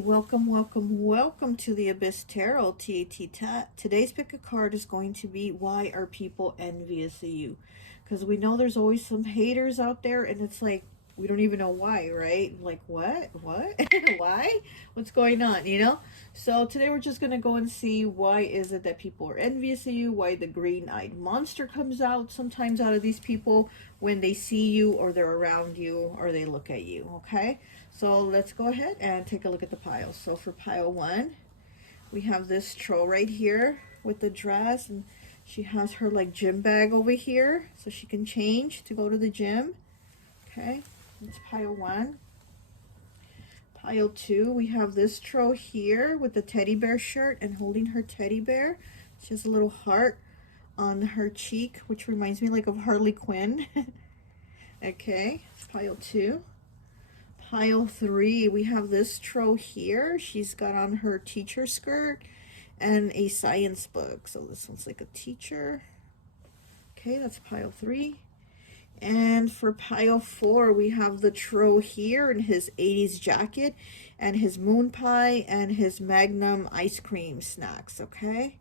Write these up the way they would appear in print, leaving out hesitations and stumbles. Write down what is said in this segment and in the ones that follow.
welcome to the Abyss Tarot T.A.T. Today's pick a card is going to be why are people envious of you? Because we know there's always some haters out there, and it's like we don't even know why, right? Like what? Why? What's going on, you know? So today we're just going to go and see why is it that people are envious of you, why the green-eyed monster comes out sometimes out of these people when they see you or they're around you or they look at you, okay? So let's go ahead and take a look at the piles. So for pile 1, we have this troll right here with the dress, and she has her like gym bag over here so she can change to go to the gym. Okay, that's pile 1. Pile 2, we have this troll here with the teddy bear shirt and holding her teddy bear. She has a little heart on her cheek, which reminds me like of Harley Quinn. Okay, it's pile 2. Pile 3, we have this troll here. She's got on her teacher skirt and a science book. So this one's like a teacher. Okay, that's pile 3. And for pile 4, we have the troll here in his 80s jacket and his moon pie and his Magnum ice cream snacks, okay?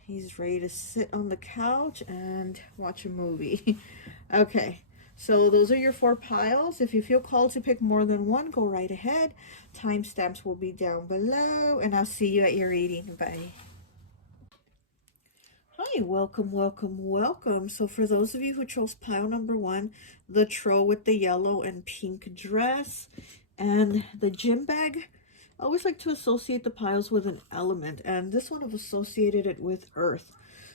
He's ready to sit on the couch and watch a movie. Okay. So those are your 4 piles. If you feel called to pick more than one, go right ahead. Timestamps will be down below, and I'll see you at your reading. Bye. Hi, welcome. So for those of you who chose pile number 1, the troll with the yellow and pink dress and the gym bag, I always like to associate the piles with an element, and this one I've associated it with earth.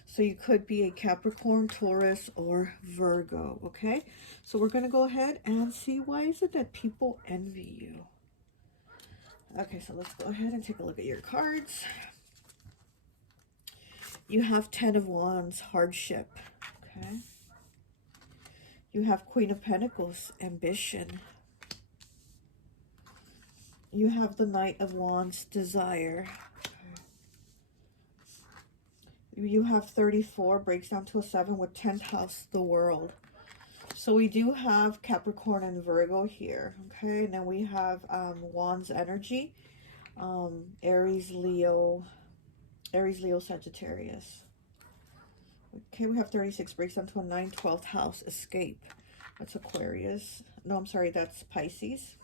So you could be a Capricorn, Taurus, or Virgo, okay? So we're going to go ahead and see why is it that people envy you. Okay, so let's go ahead and take a look at your cards. You have 10 of Wands, hardship, okay? You have Queen of Pentacles, ambition. You have the Knight of Wands, desire. You have 34, breaks down to a 7 with 10th house, the world. So we do have Capricorn and Virgo here, okay? And then we have Wands energy, Aries, Leo, Sagittarius. Okay, we have 36, breaks down to a 9, 12th house, escape. That's Aquarius. No, I'm sorry, that's Pisces.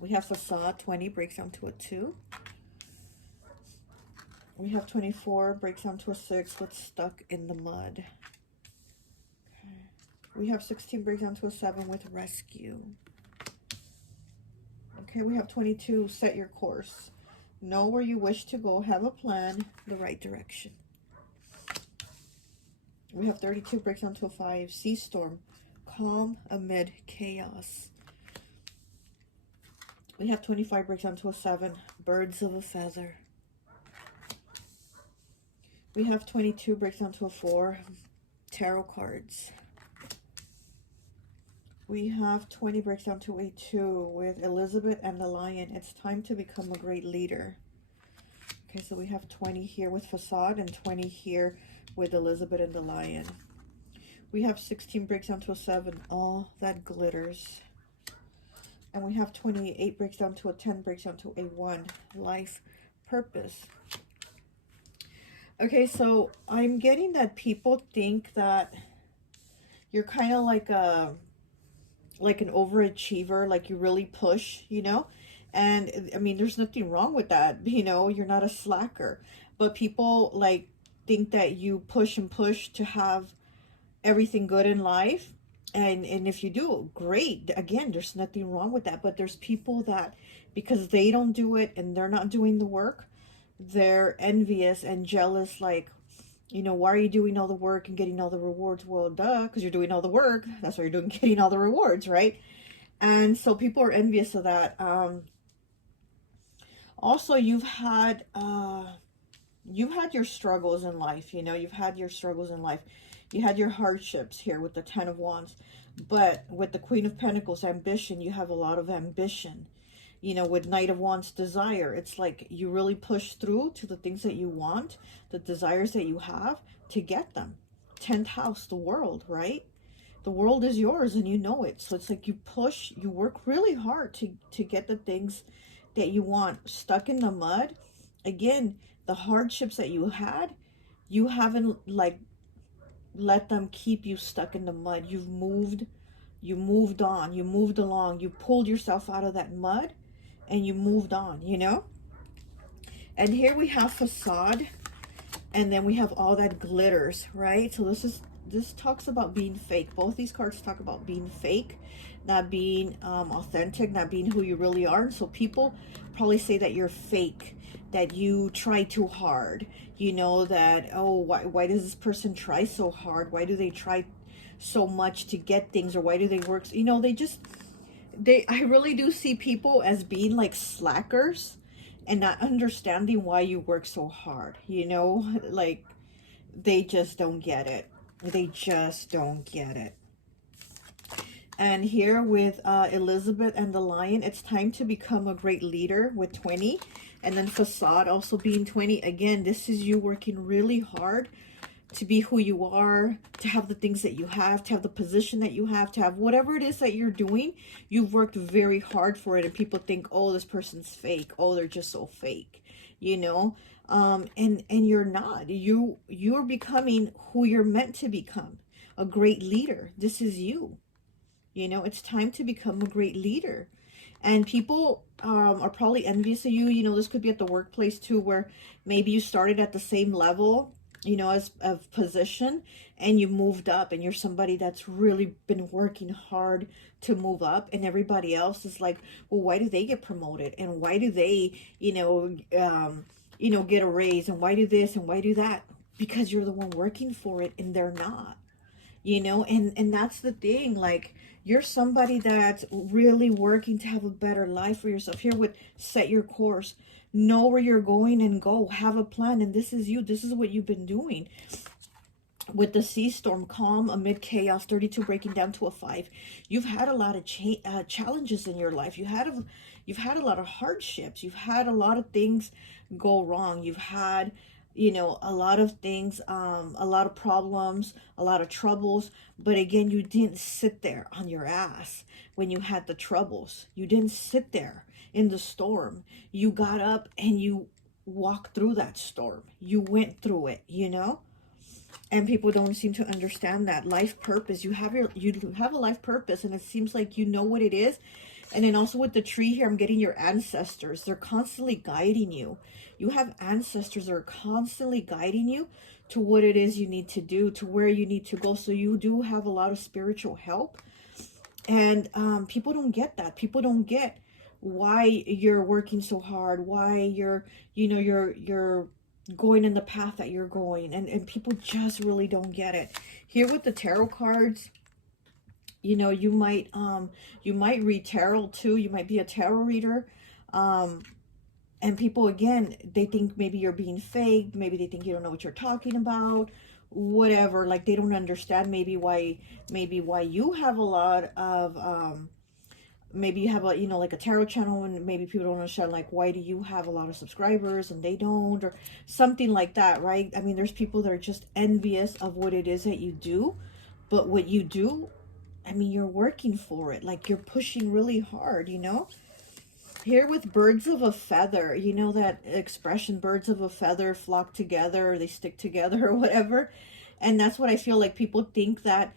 We have Facade, 20, breaks down to a 2. We have 24, breaks down to a 6 with stuck in the mud. Okay. We have 16, breaks down to a 7 with rescue. Okay, we have 22, set your course. Know where you wish to go, have a plan, the right direction. We have 32, breaks down to a 5, sea storm, calm amid chaos. We have 25, breaks down to a 7, birds of a feather. We have 22, breaks down to a 4, tarot cards. We have 20, breaks down to a 2 with Elizabeth and the lion. It's time to become a great leader. Okay, so we have 20 here with Facade and 20 here with Elizabeth and the lion. We have 16, breaks down to a 7, all that glitters. And we have 28, breaks down to a 10, breaks down to a 1, life purpose. Okay, so I'm getting that people think that you're kind of like an overachiever, like you really push, you know? And I mean, there's nothing wrong with that, you know, you're not a slacker. But people like think that you push and push to have everything good in life. And if you do, great. Again, there's nothing wrong with that. But there's people that because they don't do it and they're not doing the work, they're envious and jealous, like, you know, why are you doing all the work and getting all the rewards? Well, duh, because you're doing all the work. That's why you're doing, getting all the rewards, right? And so people are envious of that. Also, you've had your struggles in life, you know, you've had your struggles in life. You had your hardships here with the 10 of Wands. But with the Queen of Pentacles, ambition, you have a lot of ambition. You know, with Knight of Wands, desire, it's like you really push through to the things that you want, the desires that you have to get them. 10th house, the world, right? The world is yours and you know it. So it's like you push, you work really hard to get the things that you want stuck in the mud, again, the hardships that you had, you haven't like let them keep you stuck in the mud. You moved on, you moved along, you pulled yourself out of that mud and you moved on, you know? And here we have facade, and then we have all that glitters, right? So this talks about being fake. Both these cards talk about being fake, not being authentic, not being who you really are. So people probably say that you're fake, that you try too hard, you know, that, oh, why does this person try so hard? Why do they try so much to get things? Or why do they work? You know, I really do see people as being like slackers and not understanding why you work so hard, you know, like they just don't get it. They just don't get it. And here with Elizabeth and the lion, it's time to become a great leader with 20. And then facade also being 20. Again, this is you working really hard to be who you are, to have the things that you have, to have the position that you have, to have whatever it is that you're doing. You've worked very hard for it, and people think, oh, this person's fake. Oh, they're just so fake, you know? And you're not. You're becoming who you're meant to become, a great leader. This is you. You know, it's time to become a great leader. And people are probably envious of you. You know, this could be at the workplace too, where maybe you started at the same level, you know, as a position, and you moved up, and you're somebody that's really been working hard to move up, and everybody else is like, well, why do they get promoted, and why do they, you know, get a raise, and why do this and why do that? Because you're the one working for it, and they're not, you know. And that's the thing, like, you're somebody that's really working to have a better life for yourself. Here with set your course, know where you're going and go, have a plan. And this is you. This is what you've been doing. With the sea storm, calm amid chaos, 32 breaking down to a 5. You've had a lot of challenges in your life. You've had a lot of hardships. You've had a lot of things go wrong. You've had, you know, a lot of things, a lot of problems, a lot of troubles. But again, you didn't sit there on your ass when you had the troubles. You didn't sit there in the storm. You got up and you walked through that storm. You went through it, you know? And people don't seem to understand that life purpose. You have a life purpose, and it seems like you know what it is. And then also with the tree here, I'm getting your ancestors. They're constantly guiding you. You have ancestors that are constantly guiding you to what it is you need to do, to where you need to go. So you do have a lot of spiritual help. And people don't get that. People don't get why you're working so hard, why you're going in the path that you're going. And people just really don't get it. Here with the tarot cards, you know, you might read tarot too. You might be a tarot reader. And people, again, they think maybe you're being fake. Maybe they think you don't know what you're talking about. Whatever, like they don't understand maybe why you have a lot of, maybe you have a, you know, like a tarot channel, and maybe people don't understand, like, why do you have a lot of subscribers and they don't, or something like that, right? I mean, there's people that are just envious of what it is that you do. But what you do, I mean, you're working for it. Like, you're pushing really hard, you know? Here with birds of a feather, you know that expression, birds of a feather flock together, or they stick together, or whatever. And that's what I feel like people think that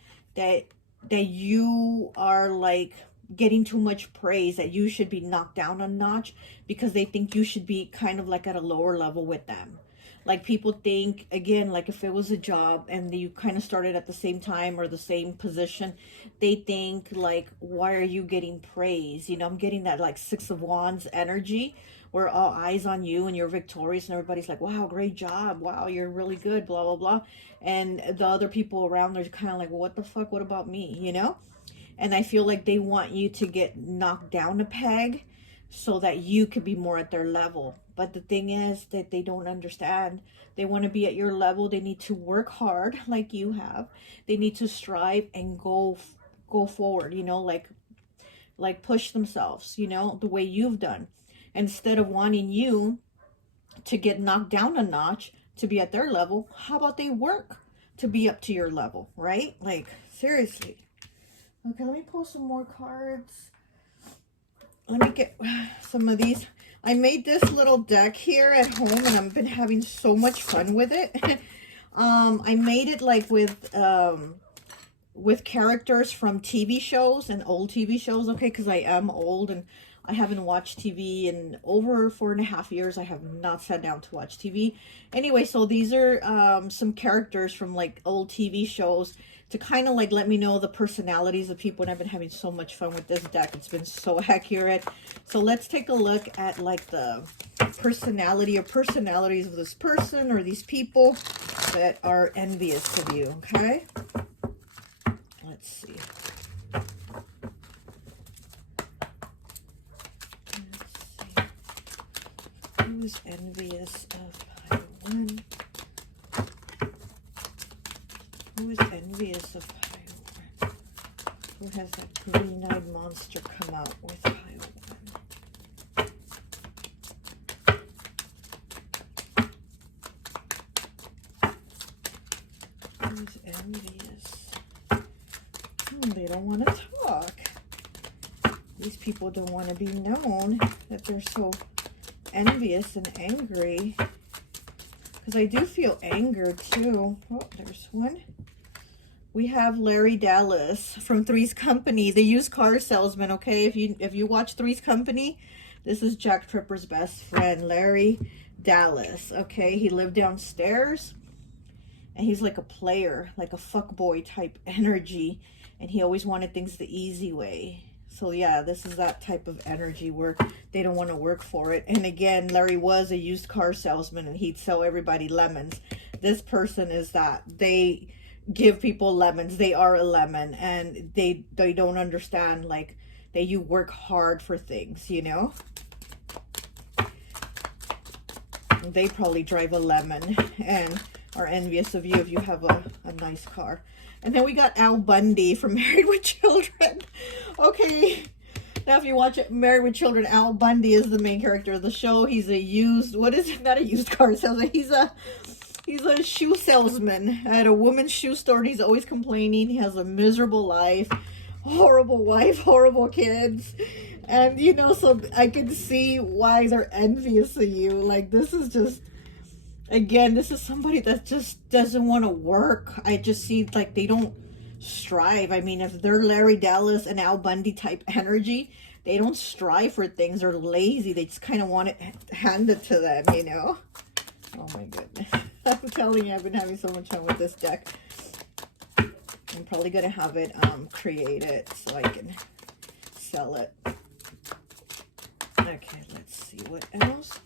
you are like getting too much praise, that you should be knocked down a notch, because they think you should be kind of like at a lower level with them. Like, people think, again, like if it was a job and you kind of started at the same time or the same position, they think like, why are you getting praise? You know, I'm getting that like 6 of Wands energy, where all eyes on you and you're victorious and everybody's like, wow, great job. Wow, you're really good, blah, blah, blah. And the other people around, they're kind of like, well, what the fuck? What about me? You know? And I feel like they want you to get knocked down a peg so that you could be more at their level. But the thing is that they don't understand. They want to be at your level. They need to work hard like you have. They need to strive and go forward, you know, like push themselves, you know, the way you've done. Instead of wanting you to get knocked down a notch to be at their level, how about they work to be up to your level, right? Like, seriously. Okay, let me pull some more cards. Let me get some of these. I made this little deck here at home, and I've been having so much fun with it. I made it like with characters from TV shows and old TV shows, okay, because I am old and I haven't watched TV in over 4.5 years. I have not sat down to watch TV. Anyway, so these are some characters from like old TV shows to kind of like let me know the personalities of people, and I've been having so much fun with this deck. It's been so accurate. So let's take a look at like the personality or personalities of this person or these people that are envious of you, okay? Let's see. Who is envious of pile 1? Who is envious of pile 1? Who has that green-eyed monster come out with pile 1? Who's envious? They don't want to talk. These people don't want to be known that they're so envious and angry. Because I do feel anger too. Oh, there's one. We have Larry Dallas from Three's Company, the used car salesman, okay? If you watch Three's Company, this is Jack Tripper's best friend, Larry Dallas, okay? He lived downstairs, and he's like a player, like a fuckboy type energy, and he always wanted things the easy way. So yeah, this is that type of energy where they don't want to work for it. And again, Larry was a used car salesman, and he'd sell everybody lemons. This person is that. They give people lemons. They are a lemon, and they don't understand like that you work hard for things, you know? They probably drive a lemon and are envious of you if you have a nice car. And then we got Al Bundy from Married with Children. Okay, now if you watch it, Married with Children, Al Bundy is the main character of the show. He's a used, what is it? Not a used car salesman. He's a shoe salesman at a woman's shoe store. And he's always complaining. He has a miserable life, horrible wife, horrible kids. And, you know, so I can see why they're envious of you. Like, this is just... Again, this is somebody that just doesn't want to work. I just see like they don't strive. I mean, if they're Larry Dallas and Al Bundy type energy, they don't strive for things. They're lazy. They just kind of want it handed to them, you know? Oh my goodness. I'm telling you, I've been having so much fun with this deck. I'm probably going to have it created so I can sell it. Okay, let's see what else.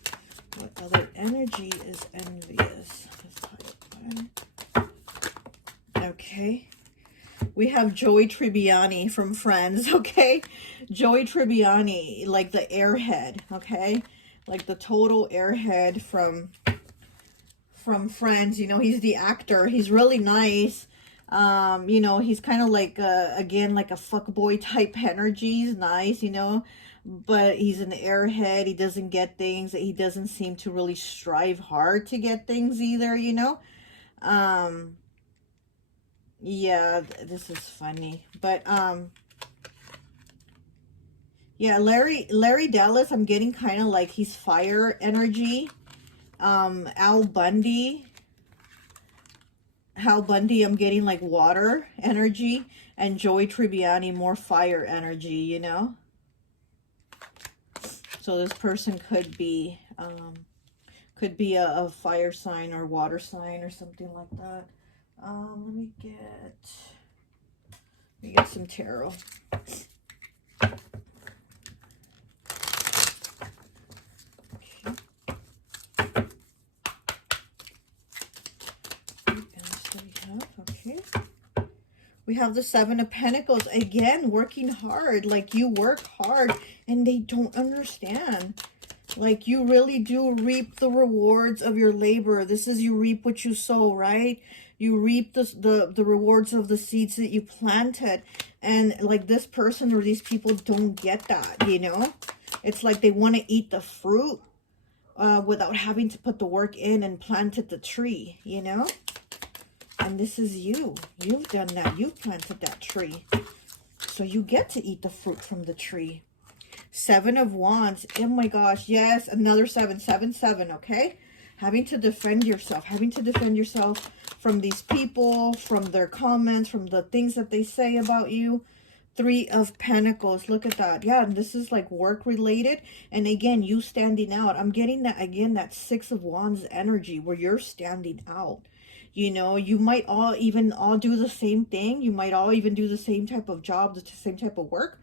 What other energy is envious? Okay. We have Joey Tribbiani from Friends, okay? Joey Tribbiani, like the airhead, okay? Like the total airhead from Friends. You know, he's the actor. He's really nice. You know, he's kind of like, again, like a fuckboy type energy. He's nice, you know? But he's an airhead. He doesn't get things. He doesn't seem to really strive hard to get things either, you know? Yeah, this is funny. But, yeah, Larry Dallas, I'm getting kind of like he's fire energy. Al Bundy, I'm getting like water energy. And Joey Tribbiani, more fire energy, you know? So this person could be a fire sign or water sign or something like that. Let me get some tarot. Okay. What else do we have? Okay. We have the Seven of Pentacles. Again, working hard. Like, you work hard and they don't understand. Like, you really do reap the rewards of your labor. This is you reap what you sow, right? You reap the rewards of the seeds that you planted. And, like, this person or these people don't get that, you know? It's like they want to eat the fruit without having to put the work in and planted the tree, you know? And this is you. You've done that. You've planted that tree. So you get to eat the fruit from the tree. Seven of Wands. Oh my gosh. Yes, another 7. 7, 7, okay? Having to defend yourself. Having to defend yourself from these people, from their comments, from the things that they say about you. 3 of Pentacles. Look at that. Yeah, and this is like work related. And again, you standing out. I'm getting that, again, that 6 of Wands energy where you're standing out. You know, you might all do the same thing. You might all even do the same type of job, the same type of work.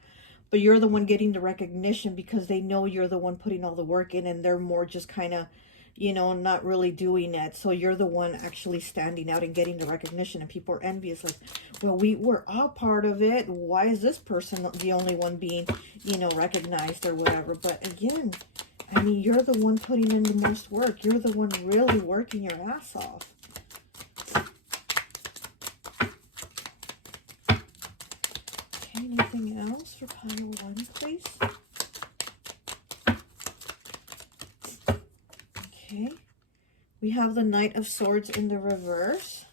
But you're the one getting the recognition because they know you're the one putting all the work in, and they're more just kind of, you know, not really doing it. So you're the one actually standing out and getting the recognition, and people are envious. Like, well, we're all part of it. Why is this person the only one being, you know, recognized or whatever? But again, I mean, you're the one putting in the most work. You're the one really working your ass off. Anything else for pile 1, please? Okay. We have the Knight of Swords in the reverse.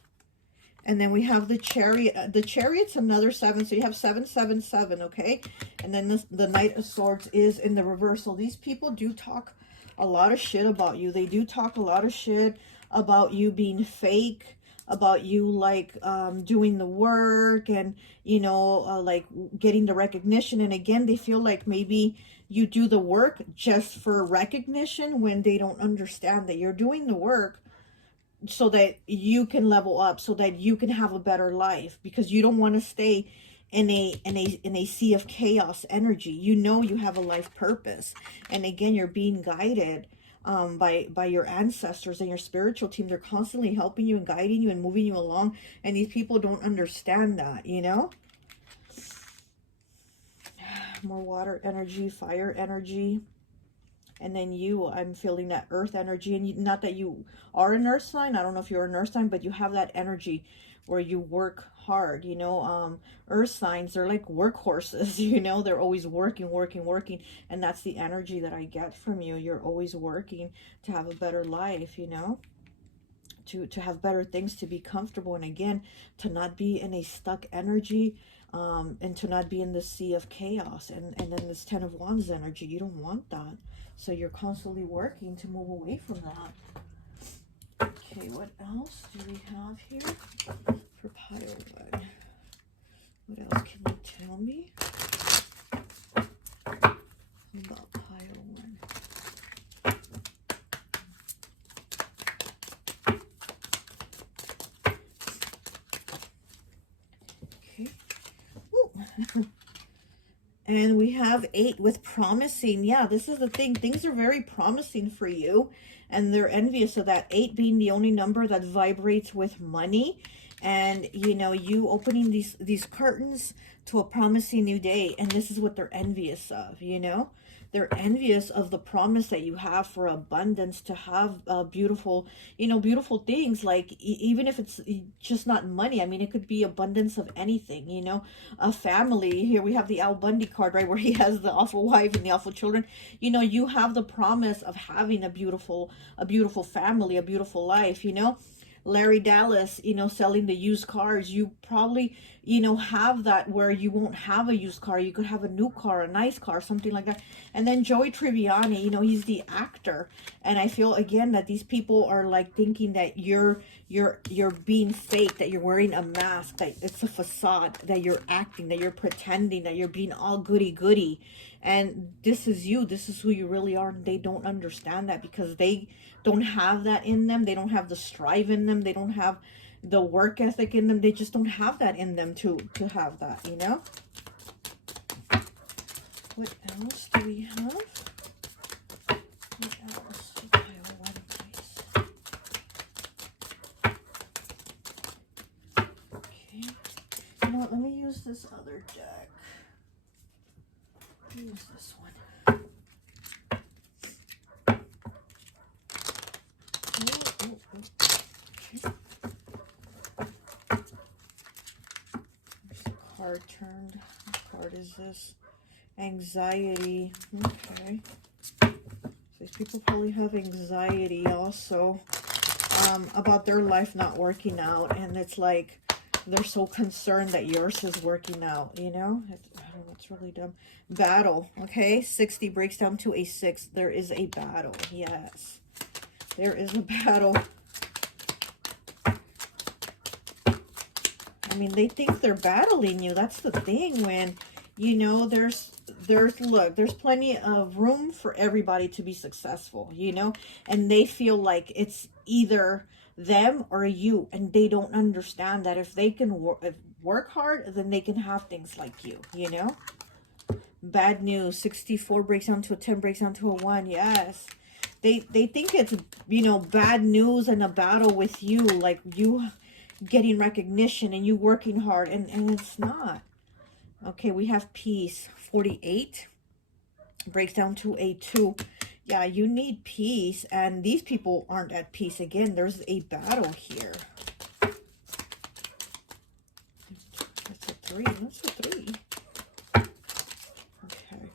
And then we have the Chariot. The Chariot's another 7. So you have 7, 7, 7, okay? And then the Knight of Swords is in the reverse. So these people do talk a lot of shit about you. They do talk a lot of shit about you being fake, about you like doing the work and, you know, like getting the recognition. And again, they feel like maybe you do the work just for recognition when they don't understand that you're doing the work so that you can level up, so that you can have a better life, because you don't want to stay in a sea of chaos energy. You know you have a life purpose, and again, you're being guided by your ancestors and your spiritual team. They're constantly helping you and guiding you and moving you along, and these people don't understand that, you know. More water energy, fire energy. And then you, I'm feeling that earth energy. And not that you are an earth sign. I don't know if you're an earth sign, but you have that energy where you work hard, you know. Earth signs, they're like workhorses, you know. They're always working. And that's the energy that I get from you. You're always working to have a better life, you know. To have better things, to be comfortable. And again, to not be in a stuck energy. And to not be in the sea of chaos. And then this 10 of Wands energy, you don't want that. So you're constantly working to move away from that. Okay, what else do we have here for pile 1? What else can you tell me about pile 1? Okay. Ooh. And we have 8 with promising. Yeah, this is the thing. Things are very promising for you. And they're envious of that. 8 being the only number that vibrates with money. And, you know, you opening these curtains to a promising new day. And this is what they're envious of, you know. They're envious of the promise that you have for abundance, to have beautiful, you know, beautiful things. Like, even if it's just not money. I mean, it could be abundance of anything, you know. A family. Here we have the Al Bundy card, right, where he has the awful wife and the awful children. You know, you have the promise of having a beautiful family, a beautiful life, you know. Larry Dallas, you know, selling the used cars. You probably, you know, have that where you won't have a used car. You could have a new car, a nice car, something like that. And then Joey Tribbiani, you know, he's the actor. And I feel, again, that these people are like thinking that you're being fake, that you're wearing a mask, that it's a facade, that you're acting, that you're pretending, that you're being all goody. And this is you. This is who you really are. And they don't understand that because they don't have that in them. They don't have the strive in them. They don't have the work ethic in them. They just don't have that in them to have that, you know. What else do we have? What else? Pile 1, please. Okay. You know what? Let me use this other deck. Let me use this one. Card turned. What card is this? Anxiety. Okay. So these people probably have anxiety also about their life not working out. And it's like, They're so concerned that yours is working out, you know? I don't know, it's really dumb. Battle, okay? 60 breaks down to a 6. There is a battle, yes. There is a battle. I mean, they think they're battling you. That's the thing when, you know, look, there's plenty of room for everybody to be successful, you know? And they feel like it's either them or you, and they don't understand that if they can work hard, then they can have things like you know? Bad news, 64 breaks down to a 10, breaks down to a 1, yes. They think it's, you know, bad news and a battle with you, like you getting recognition and you working hard, and it's not. Okay, we have peace, 48, breaks down to a 2. Yeah, you need peace, and these people aren't at peace. Again, there's a battle here. That's a 3. That's a 3. Okay.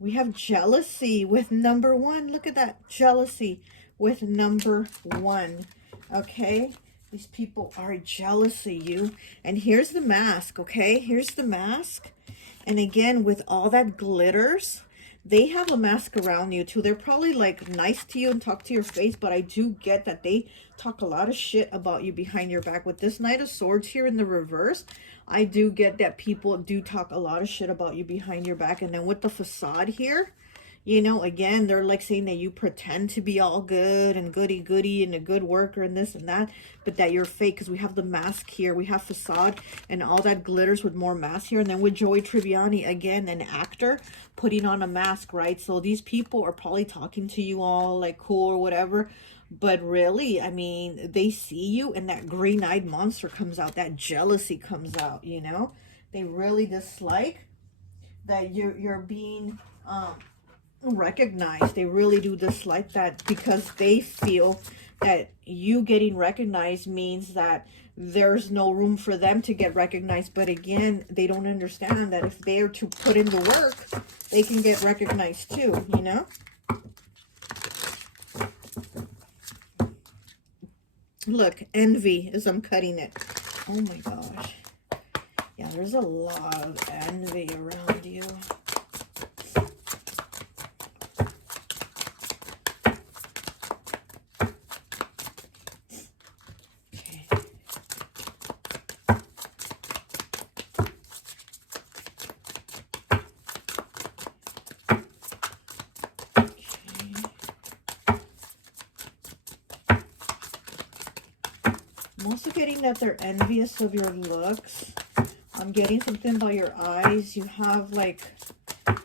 We have jealousy with number 1. Look at that. Jealousy with number 1. Okay. These people are jealous of you. And here's the mask, okay? Here's the mask. And again, with all that glitters, they have a mask around you too. They're probably like nice to you and talk to your face, but I do get that they talk a lot of shit about you behind your back. With this Knight of Swords here in the reverse, I do get that people do talk a lot of shit about you behind your back. And then with the facade here, you know, again, they're like saying that you pretend to be all good and goody-goody and a good worker and this and that, but that you're fake, because we have the mask here. We have facade and all that glitters with more mask here. And then with Joey Tribbiani, again, an actor putting on a mask, right? So these people are probably talking to you all like cool or whatever, but really, I mean, they see you and that green-eyed monster comes out. That jealousy comes out, you know? They really dislike that you're being... recognized. They really do dislike that, because they feel that you getting recognized means that there's no room for them to get recognized. But again, they don't understand that if they are to put in the work, they can get recognized too, you know? Look, envy as I'm cutting it. Oh my gosh. Yeah, there's a lot of envy around you. I'm also getting that they're envious of your looks. I'm getting something about your eyes. You have like,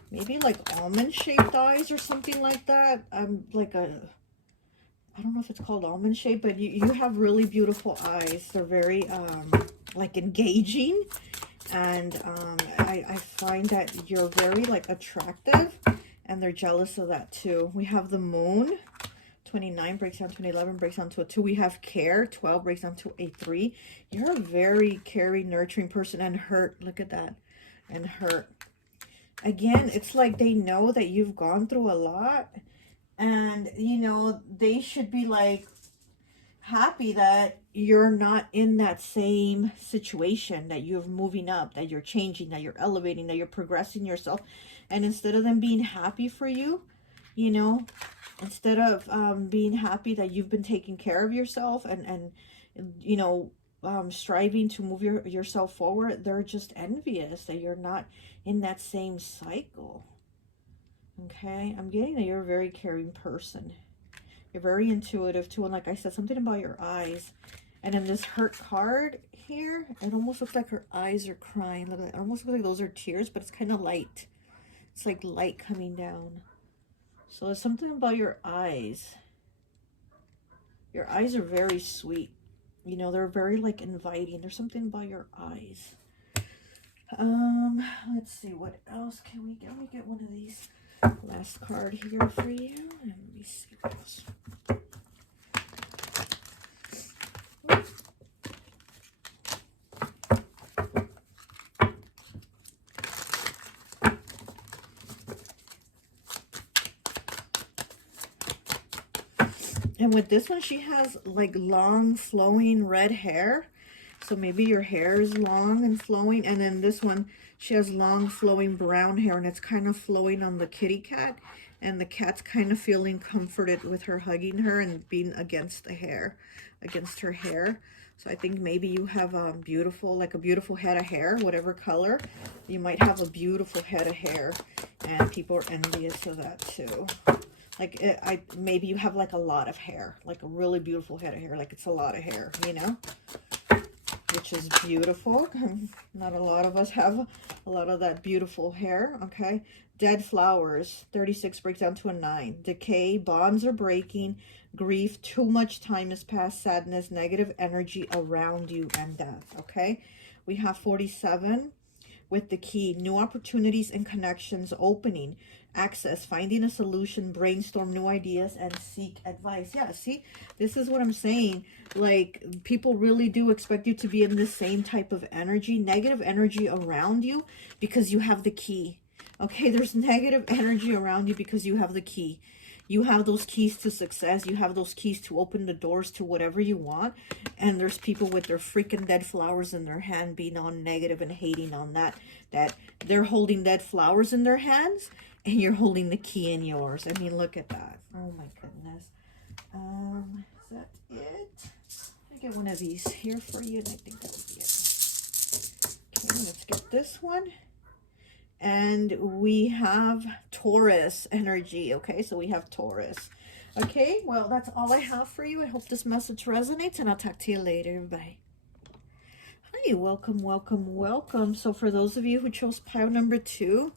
maybe like almond-shaped eyes or something like that. I'm like I don't know if it's called almond shape, but you have really beautiful eyes. They're very like engaging. And I find that you're very like attractive, and they're jealous of that too. We have the moon. 29 breaks down to an 11, breaks down to a 2. We have care. 12 breaks down to a 3. You're a very caring, nurturing person, and hurt. Look at that. And hurt. Again, it's like they know that you've gone through a lot, and, you know, they should be like happy that you're not in that same situation, that you're moving up, that you're changing, that you're elevating, that you're progressing yourself. And instead of them being happy for you, you know, instead of being happy that you've been taking care of yourself and you know, striving to move yourself forward, they're just envious that you're not in that same cycle. Okay, I'm getting that you're a very caring person. You're very intuitive too, and like I said, something about your eyes. And in this hurt card here, it almost looks like her eyes are crying. Look at that. It almost looks like those are tears, but it's kind of light. It's like light coming down. So there's something about your eyes. Your eyes are very sweet. You know, they're very like inviting. There's something about your eyes. Let's see, what else can we get? Let me get one of these. Last card here for you. And let me see what else. And with this one, she has like long flowing red hair. So maybe your hair is long and flowing. And then this one, she has long flowing brown hair, and it's kind of flowing on the kitty cat. And the cat's kind of feeling comforted with her hugging her and being against the hair, against her hair. So I think maybe you have a beautiful, like a beautiful head of hair, whatever color. You might have a beautiful head of hair, and people are envious of that too. Like maybe you have like a lot of hair, like a really beautiful head of hair, like it's a lot of hair, you know, which is beautiful. Not a lot of us have a lot of that beautiful hair. Okay. Dead flowers, 36 breaks down to a 9. Decay, bonds are breaking, grief, too much time has passed, sadness, negative energy around you, and death. Okay. We have 47 with the key, new opportunities and connections opening, access, finding a solution, brainstorm new ideas, and seek advice. Yeah, see, this is what I'm saying. Like, people really do expect you to be in the same type of energy, negative energy around you, because you have the key. Okay, there's negative energy around you because you have the key. You have those keys to success. You have those keys to open the doors to whatever you want. And there's people with their freaking dead flowers in their hand being on negative and hating on that they're holding dead flowers in their hands and you're holding the key in yours. I mean, look at that. Oh my goodness. Is that it? I get one of these here for you, and I think that would be it. Okay, let's get this one. And we have Taurus energy. Okay, so we have Taurus. Okay, well, that's all I have for you. I hope this message resonates, and I'll talk to you later. Bye. Hi, welcome, welcome, welcome. So for those of you who chose pile number 2,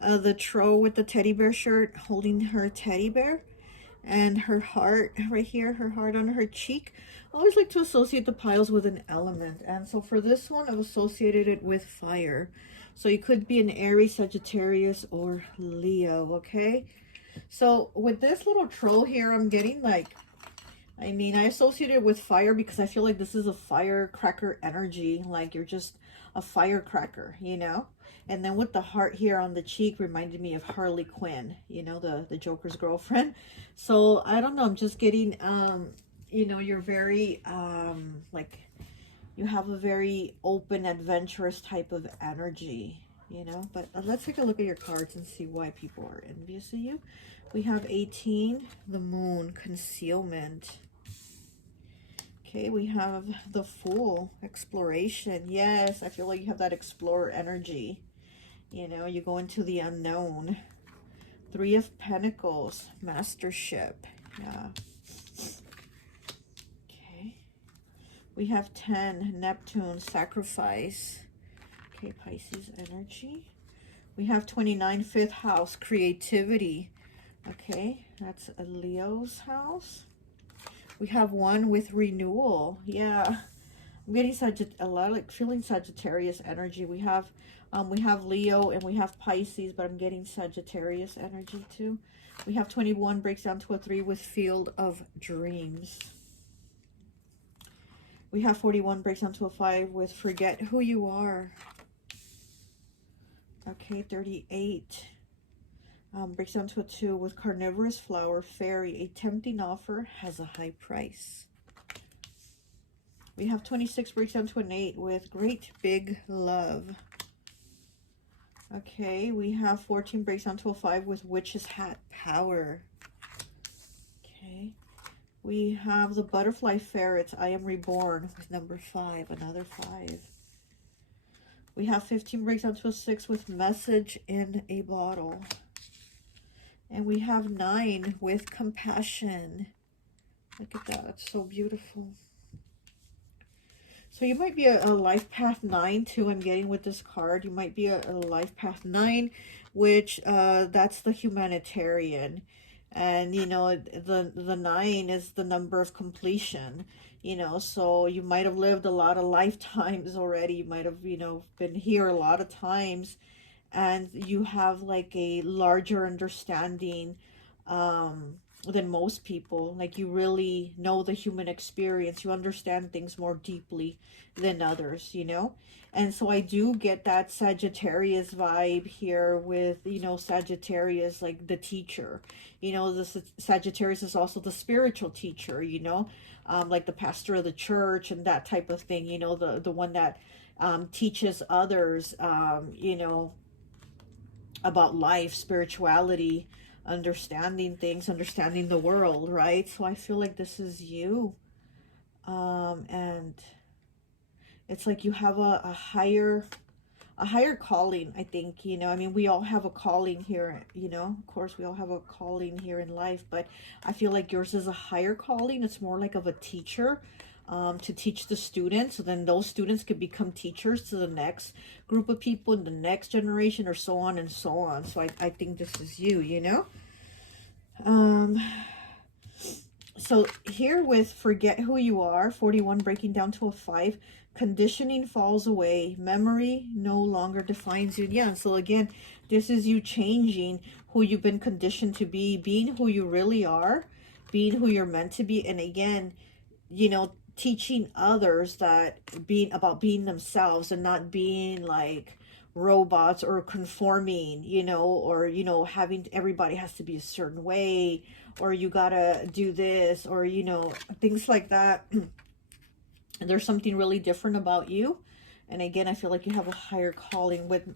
the troll with the teddy bear shirt holding her teddy bear and her heart right here, her heart on her cheek. I always like to associate the piles with an element. And so for this one, I've associated it with fire. So you could be an Aries, Sagittarius, or Leo, okay? So with this little troll here, I'm getting like, I mean, I associate it with fire because I feel like this is a firecracker energy. Like you're just a firecracker, you know? And then with the heart here on the cheek reminded me of Harley Quinn, you know, the Joker's girlfriend. So I don't know, I'm just getting, you know, you're very, like, you have a very open, adventurous type of energy, you know. But let's take a look at your cards and see why people are envious of you. We have 18, the moon, concealment. Okay, we have the Fool, exploration. Yes, I feel like you have that explorer energy. You know, you go into the unknown. 3 of Pentacles, mastership. Yeah. We have 10, Neptune, sacrifice. Okay, Pisces energy. We have 29, 5th house, creativity. Okay, that's a Leo's house. We have 1 with renewal. Yeah, I'm getting a lot like feeling Sagittarius energy. We have Leo and we have Pisces, but I'm getting Sagittarius energy too. We have 21, breaks down to a 3 with field of dreams. We have 41, breaks down to a 5 with forget who you are. Okay, 38. Breaks down to a 2 with carnivorous flower, fairy. A tempting offer has a high price. We have 26, breaks down to an 8 with great big love. Okay, we have 14, breaks down to a 5 with witch's hat, power. Okay. We have the butterfly ferrets, I am reborn, with number 5, another 5. We have 15, breaks down to a 6 with message in a bottle. And we have 9 with compassion. Look at that, that's so beautiful. So you might be a life path 9 too, I'm getting with this card. You might be a life path 9, which that's the humanitarian. And, you know, the 9 is the number of completion, you know, so you might have lived a lot of lifetimes already. You might have, you know, been here a lot of times, and you have like a larger understanding than most people. Like, you really know the human experience. You understand things more deeply than others, you know? And so I do get that Sagittarius vibe here with, you know, Sagittarius, like the teacher. You know, the Sagittarius is also the spiritual teacher, you know, like the pastor of the church and that type of thing, you know, the one that teaches others, you know, about life, spirituality, understanding things, understanding the world, right? So I feel like this is you. And it's like you have a higher calling, I think, you know. I mean, we all have a calling here, you know, of course we all have a calling here in life, but I feel like yours is a higher calling. It's more like of a teacher, to teach the students, so then those students could become teachers to the next group of people in the next generation, or so on and so on. So I think this is you, you know. So here with forget who you are, 41, breaking down to a 5, conditioning falls away, memory no longer defines you. Yeah, and so again, this is you changing who you've been conditioned to be, being who you really are, being who you're meant to be. And again, you know, teaching others that being themselves and not being like robots or conforming, you know, or, you know, having everybody has to be a certain way, or you gotta do this, or, you know, things like that. There's something really different about you. And again, I feel like you have a higher calling with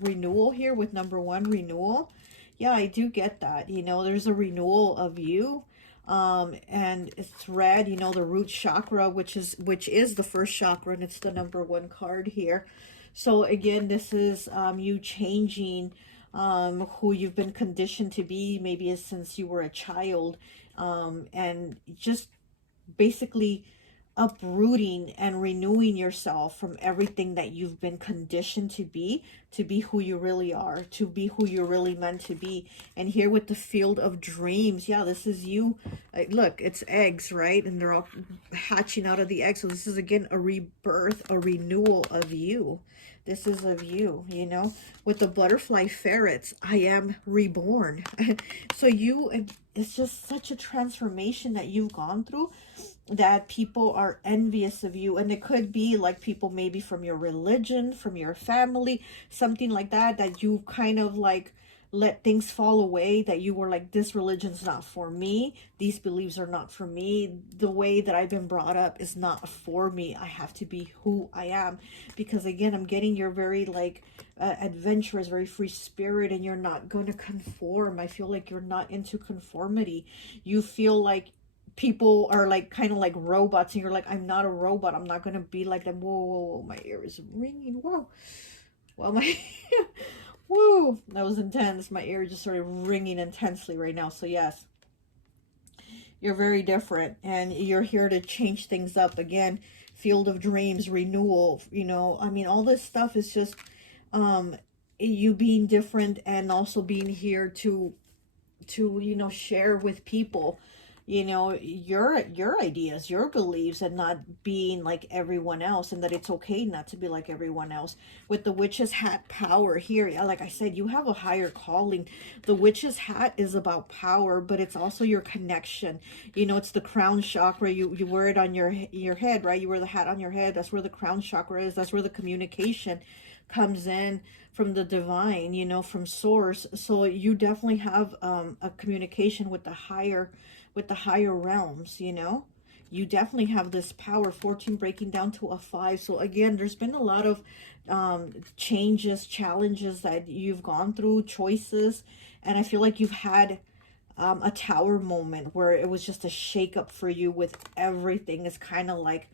renewal here, with number 1, renewal. Yeah, I do get that. You know, there's a renewal of you. And it's red, you know, the root chakra, which is the first chakra, and it's the number 1 card here. So again, this is you changing who you've been conditioned to be, maybe since you were a child, and just basically uprooting and renewing yourself from everything that you've been conditioned to be who you really are, to be who you're really meant to be. And here with the field of dreams, yeah, this is you. Look, it's eggs, right? And they're all hatching out of the egg. So this is again a rebirth, a renewal of you. This is of you, you know. With the butterfly ferrets, I am reborn. So you, it's just such a transformation that you've gone through, that people are envious of you. And it could be like people maybe from your religion, from your family, something like that, that you kind of like let things fall away, that you were like, this religion's not for me, these beliefs are not for me, the way that I've been brought up is not for me, I have to be who I am. Because again, I'm getting you're very like adventurous, very free spirit, and you're not going to conform. I feel like you're not into conformity. You feel like people are like kind of like robots, and you're like, I'm not a robot, I'm not going to be like them. Whoa, whoa, whoa, my ear is ringing. Whoa, well, my whoa, that was intense. My ear just started ringing intensely right now. So yes, you're very different, and you're here to change things up. Again, field of dreams, renewal, you know, I mean, all this stuff is just you being different, and also being here to you know, share with people, you know, your ideas, your beliefs, and not being like everyone else, and that it's okay not to be like everyone else. With the witch's hat power here, yeah, like I said, you have a higher calling. The witch's hat is about power, but it's also your connection. You know, it's the crown chakra. You wear it on your head, right? You wear the hat on your head. That's where the crown chakra is. That's where the communication comes in from the divine, you know, from source. So you definitely have a communication with the higher realms, you know. You definitely have this power. 14 breaking down to a 5. So again, there's been a lot of changes, challenges that you've gone through, choices, and I feel like you've had a tower moment where it was just a shake up for you with everything. It's kind of like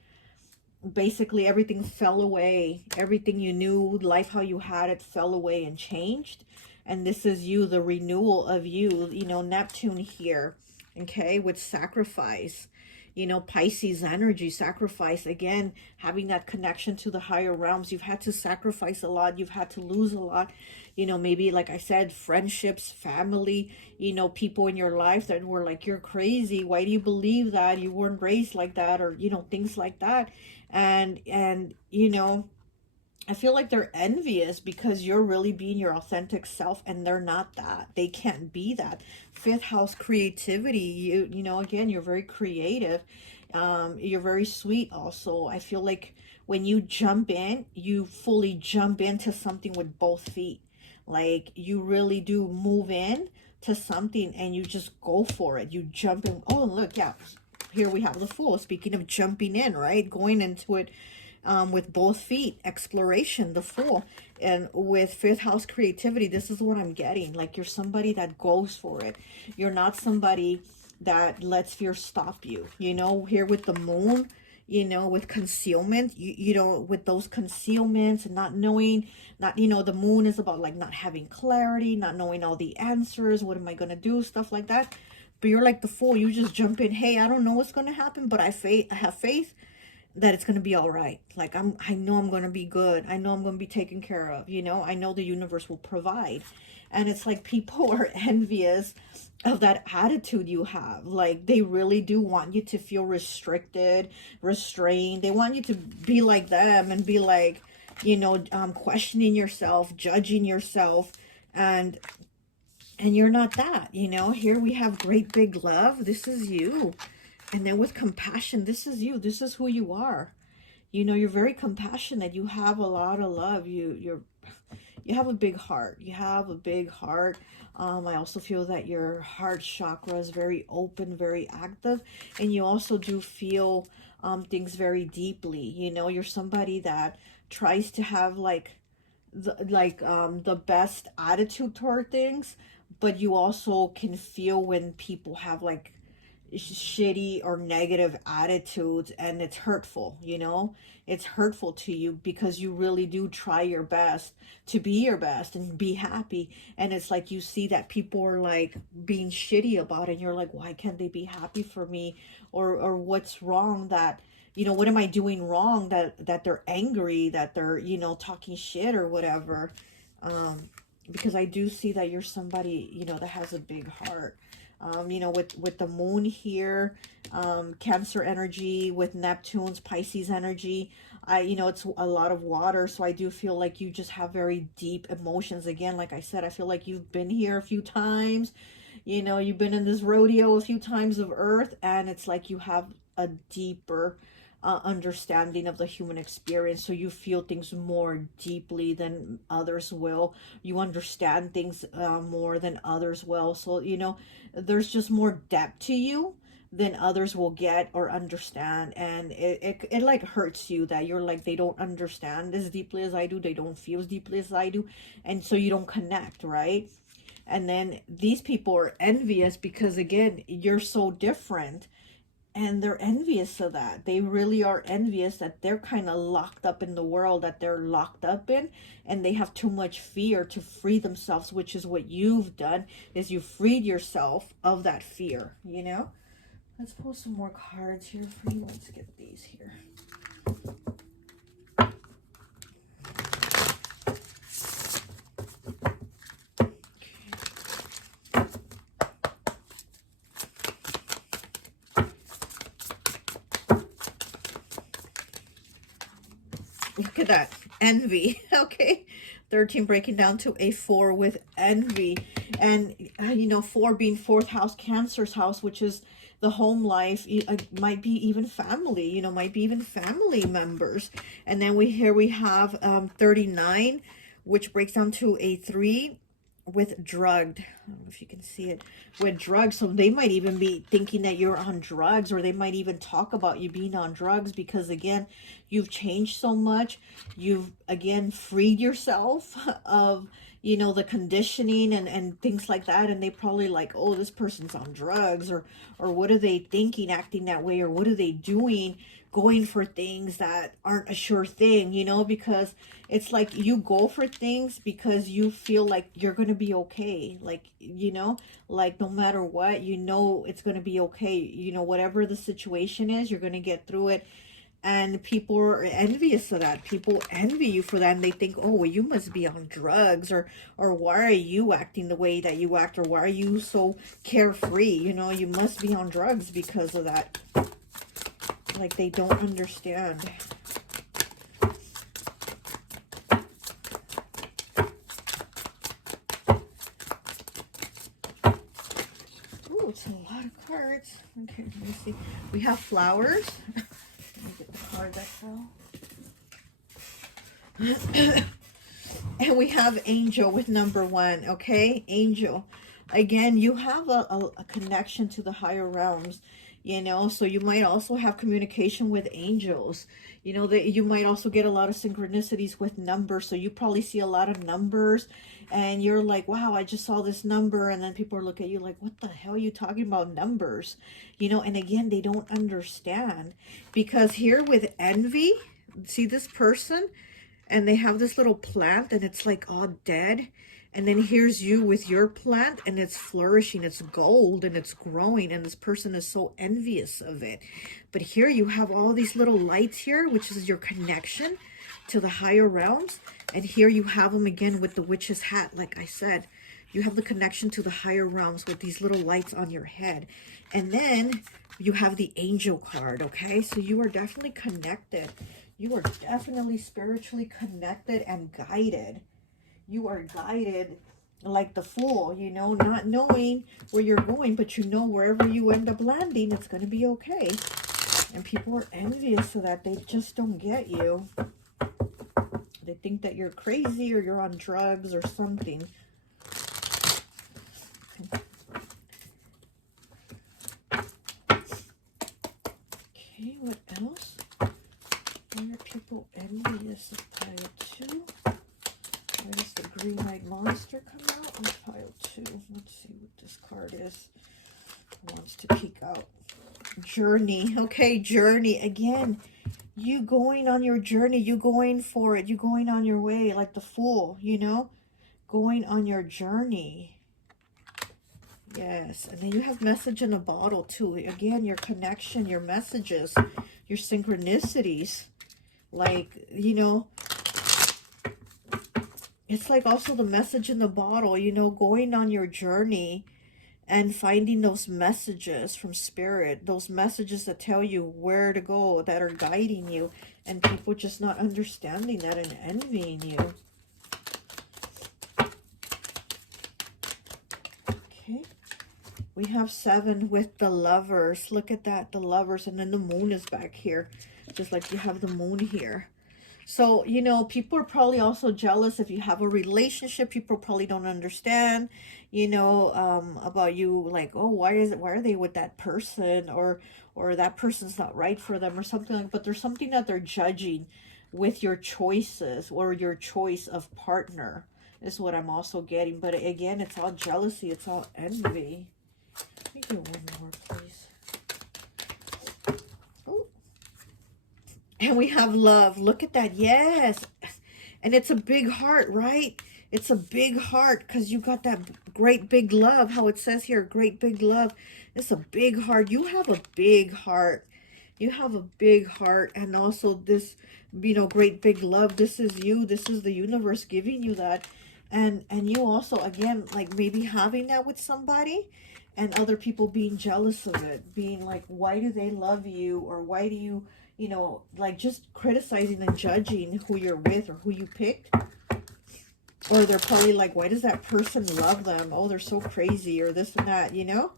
basically everything fell away. Everything you knew, life how you had it, fell away and changed. And this is you, the renewal of you, you know, Neptune here, okay, with sacrifice, you know, Pisces energy, sacrifice. Again, having that connection to the higher realms. You've had to sacrifice a lot. You've had to lose a lot. You know, maybe, like I said, friendships, family, you know, people in your life that were like, you're crazy. Why do you believe that? You weren't raised like that, or, you know, things like that. And you know, I feel like they're envious because you're really being your authentic self, and they're not that. They can't be that. Fifth house creativity. You know, again, you're very creative. You're very sweet also. I feel like when you jump in, you fully jump into something with both feet. Like you really do move in to something and you just go for it. You jump in. Oh, look, yeah. Here we have the Fool. Speaking of jumping in, right? Going into it with both feet. Exploration, the Fool. And with fifth house creativity, this is what I'm getting. Like you're somebody that goes for it. You're not somebody that lets fear stop you. You know, here with the Moon, you know, with concealment, you know, with those concealments and not knowing, not, you know, the Moon is about like not having clarity, not knowing all the answers. What am I going to do? Stuff like that. But you're like the Fool. You just jump in. Hey, I don't know what's going to happen, but I have faith that it's going to be all right. Like I know I'm going to be good. I know I'm going to be taken care of. You know, I know the universe will provide. And it's like people are envious of that attitude you have. Like they really do want you to feel restricted, restrained. They want you to be like them and be like, you know, questioning yourself, judging yourself, and you're not that. You know, here we have great big love. This is you. And then with compassion, this is you. This is who you are. You know, you're very compassionate. You have a lot of love. You have a big heart. You have a big heart. I also feel that your heart chakra is very open, very active. And you also do feel things very deeply. You know, you're somebody that tries to have like the best attitude toward things. But you also can feel when people have like shitty or negative attitudes, and it's hurtful. You know, it's hurtful to you because you really do try your best to be your best and be happy, and it's like you see that people are like being shitty about it, and you're like, why can't they be happy for me? Or what's wrong that, you know, what am I doing wrong that they're angry, that they're, you know, talking shit or whatever? Because I do see that you're somebody, you know, that has a big heart. You know, with the Moon here, Cancer energy, with Neptune's Pisces energy, you know, it's a lot of water. So I do feel like you just have very deep emotions. Again, like I said, I feel like you've been here a few times. You know, you've been in this rodeo a few times of Earth, and it's like you have a deeper understanding of the human experience, so you feel things more deeply than others will. You understand things more than others will. So, you know, there's just more depth to you than others will get or understand, and it like hurts you that you're like, they don't understand as deeply as I do, they don't feel as deeply as I do, and so you don't connect, right? And then these people are envious because, again, you're so different. And they're envious of that. They really are envious that they're kind of locked up in the world that they're locked up in. And they have too much fear to free themselves, which is what you've done, is you freed yourself of that fear, you know? Let's pull some more cards here for you. Let's get these here. Look at that. Envy. Okay. 13 breaking down to a 4 with envy. And, you know, 4 being fourth house, Cancer's house, which is the home life. Might be even family, you know, might be even family members. And then we have 39, which breaks down to a 3 with drugged. I don't know if you can see it, with drugs. So they might even be thinking that you're on drugs, or they might even talk about you being on drugs, because again, you've changed so much. You've again freed yourself of, you know, the conditioning and things like that. And they probably like, oh, this person's on drugs, or what are they thinking, acting that way, or what are they doing, going for things that aren't a sure thing, you know? Because it's like you go for things because you feel like you're going to be okay. Like, you know, like no matter what, you know, it's going to be okay. You know, whatever the situation is, you're going to get through it. And people are envious of that. People envy you for that. And they think, oh, well, you must be on drugs, or why are you acting the way that you act? Or why are you so carefree? You know, you must be on drugs because of that. Like they don't understand. cards. Okay, let me see. We have flowers. Let me get the card that fell. And we have angel with number 1, okay? Angel. Again, you have a connection to the higher realms, you know, so you might also have communication with angels. You know, that you might also get a lot of synchronicities with numbers, so you probably see a lot of numbers, and you're like, wow, I just saw this number, and then people look at you like, what the hell are you talking about numbers? You know, and again, they don't understand, because here with envy, see this person? And they have this little plant and it's like all dead. And then here's you with your plant and it's flourishing, it's gold and it's growing, and this person is so envious of it. But here you have all these little lights here, which is your connection to the higher realms. And here you have them again with the witch's hat. Like I said, you have the connection to the higher realms with these little lights on your head. And then you have the angel card, okay? So you are definitely connected. You are definitely spiritually connected and guided. You are guided like the Fool, you know, not knowing where you're going, but you know wherever you end up landing, it's going to be okay. And people are envious of that. They just don't get you. They think that you're crazy or you're on drugs or something. Okay, what else? Why are people envious of pile 2? Why does the green eyed monster come out on pile 2? Let's see what this card is. It wants to peek out. Journey. Okay, journey. Again, you going on your journey. You going for it. You going on your way like the Fool, you know? Going on your journey. Yes. And then you have message in a bottle too. Again, your connection, your messages, your synchronicities. Like, you know, it's like also the message in the bottle, you know, going on your journey and finding those messages from spirit, those messages that tell you where to go, that are guiding you, and people just not understanding that and envying you. Okay. We have 7 with the Lovers. Look at that, the Lovers, and then the Moon is back here. Just like you have the Moon here. So, you know, people are probably also jealous if you have a relationship. People probably don't understand, you know, about you, like, oh, why are they with that person, or that person's not right for them or something like, but there's something that they're judging with your choices or your choice of partner is what I'm also getting. But again, it's all jealousy. It's all envy. Let me get one more, please. And we have love. Look at that. Yes. And it's a big heart, right? It's a big heart because you got that great big love. How it says here, great big love. It's a big heart. You have a big heart. You have a big heart. And also this, you know, great big love. This is you. This is the universe giving you that. And you also, again, like maybe having that with somebody and other people being jealous of it. Being like, why do they love you? Or why do you... You know, like just criticizing and judging who you're with or who you picked. Or they're probably like, why does that person love them? Oh, they're so crazy, or this and that, you know?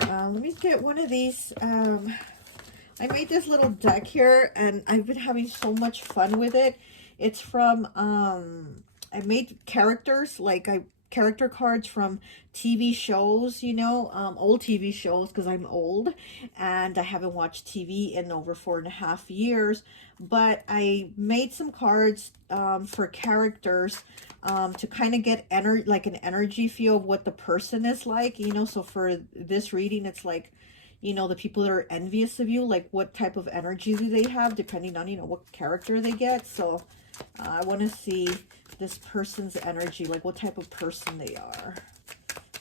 Let me get one of these. I made this little deck here, and I've been having so much fun with it. It's from, I made characters, like character cards from TV shows, you know, old TV shows, because I'm old and I haven't watched TV in over 4.5 years. But I made some cards for characters to kind of get like an energy feel of what the person is like, you know. So for this reading, it's like, you know, the people that are envious of you, like what type of energy do they have depending on, you know, what character they get. So I want to see this person's energy, like what type of person they are,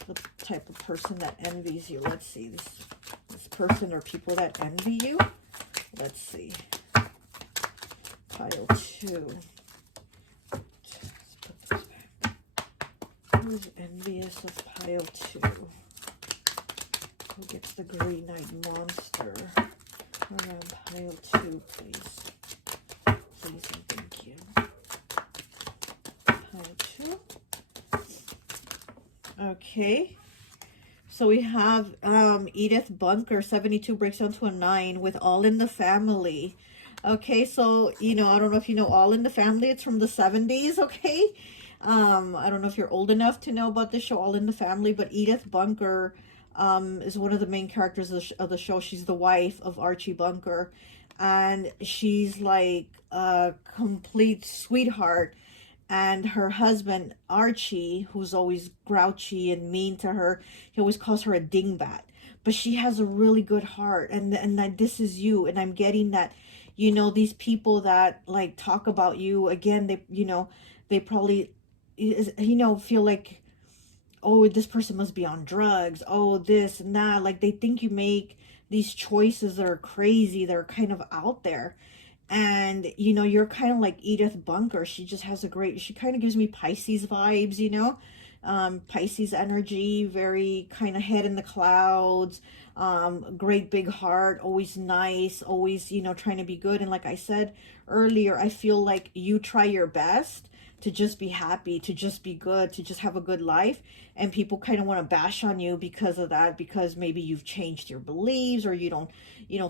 the type of person that envies you. Let's see, this person or people that envy you. Let's see. Pile 2. Let's put this back. Who's envious of pile 2? Who gets the green-eyed monster around pile 2, please? Please and thank you. Pile 2. Okay. So we have Edith Bunker, 72 breaks down to a 9 with All in the Family. Okay, so, you know, I don't know if you know All in the Family. It's from the 70s, okay? I don't know if you're old enough to know about the show All in the Family, but Edith Bunker is one of the main characters of the show. She's the wife of Archie Bunker, and she's like a complete sweetheart. And her husband, Archie, who's always grouchy and mean to her, he always calls her a dingbat. But she has a really good heart, and that this is you. And I'm getting that, you know, these people that like talk about you, again, they, you know, they probably, you know, feel like, oh, this person must be on drugs, oh, this and that. Like, they think you make these choices that are crazy, that are kind of out there. And, you know, you're kind of like Edith Bunker. She just has a great, she kind of gives me Pisces vibes, you know, Pisces energy, very kind of head in the clouds, great big heart, always nice, always, you know, trying to be good. And like I said earlier, I feel like you try your best to just be happy, to just be good, to just have a good life. And people kind of want to bash on you because of that, because maybe you've changed your beliefs, or you don't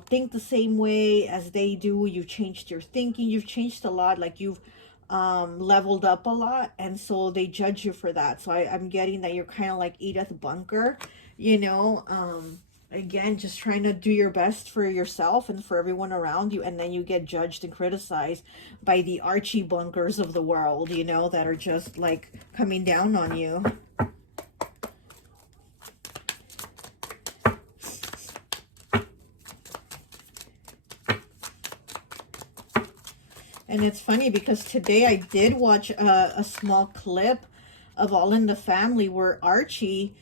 think the same way as they do. You've changed your thinking. You've changed a lot. Like, you've leveled up a lot. And so they judge you for that. So I'm getting that you're kind of like Edith Bunker, you know, again, just trying to do your best for yourself and for everyone around you, and then you get judged and criticized by the Archie Bunkers of the world, you know, that are just like coming down on you. And it's funny because today I did watch a small clip of All in the Family where Archie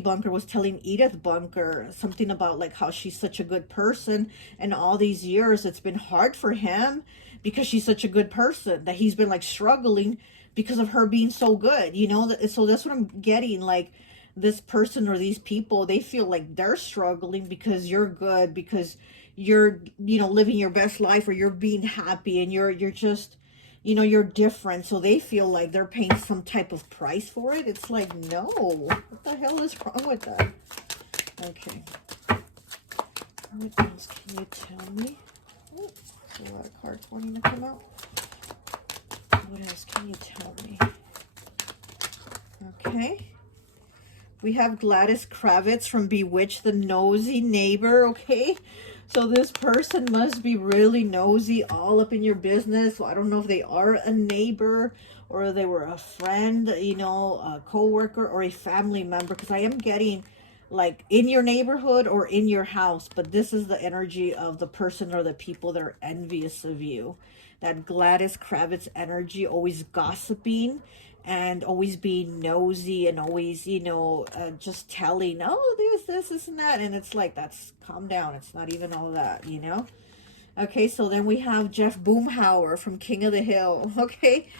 Bunker was telling Edith Bunker something about like how she's such a good person, and all these years it's been hard for him because she's such a good person, that he's been like struggling because of her being so good, you know. So that's what I'm getting, like this person or these people, they feel like they're struggling because you're good, because you're, you know, living your best life, or you're being happy, and you're just, you know, you're different. So they feel like they're paying some type of price for it. It's like, no, what the hell is wrong with that? Okay. What else can you tell me? Oh, there's a lot of cards wanting to come out. What else can you tell me? Okay. We have Gladys Kravitz from Bewitched, the nosy neighbor, okay? So this person must be really nosy, all up in your business. So I don't know if they are a neighbor, or they were a friend, you know, a co-worker, or a family member, because I am getting like in your neighborhood or in your house. But this is the energy of the person or the people that are envious of you. That Gladys Kravitz energy, always gossiping and always being nosy, and always, you know, just telling, oh, this and that. And it's like, that's, calm down. It's not even all that, you know. Okay, so then we have Jeff Boomhauer from King of the Hill. Okay,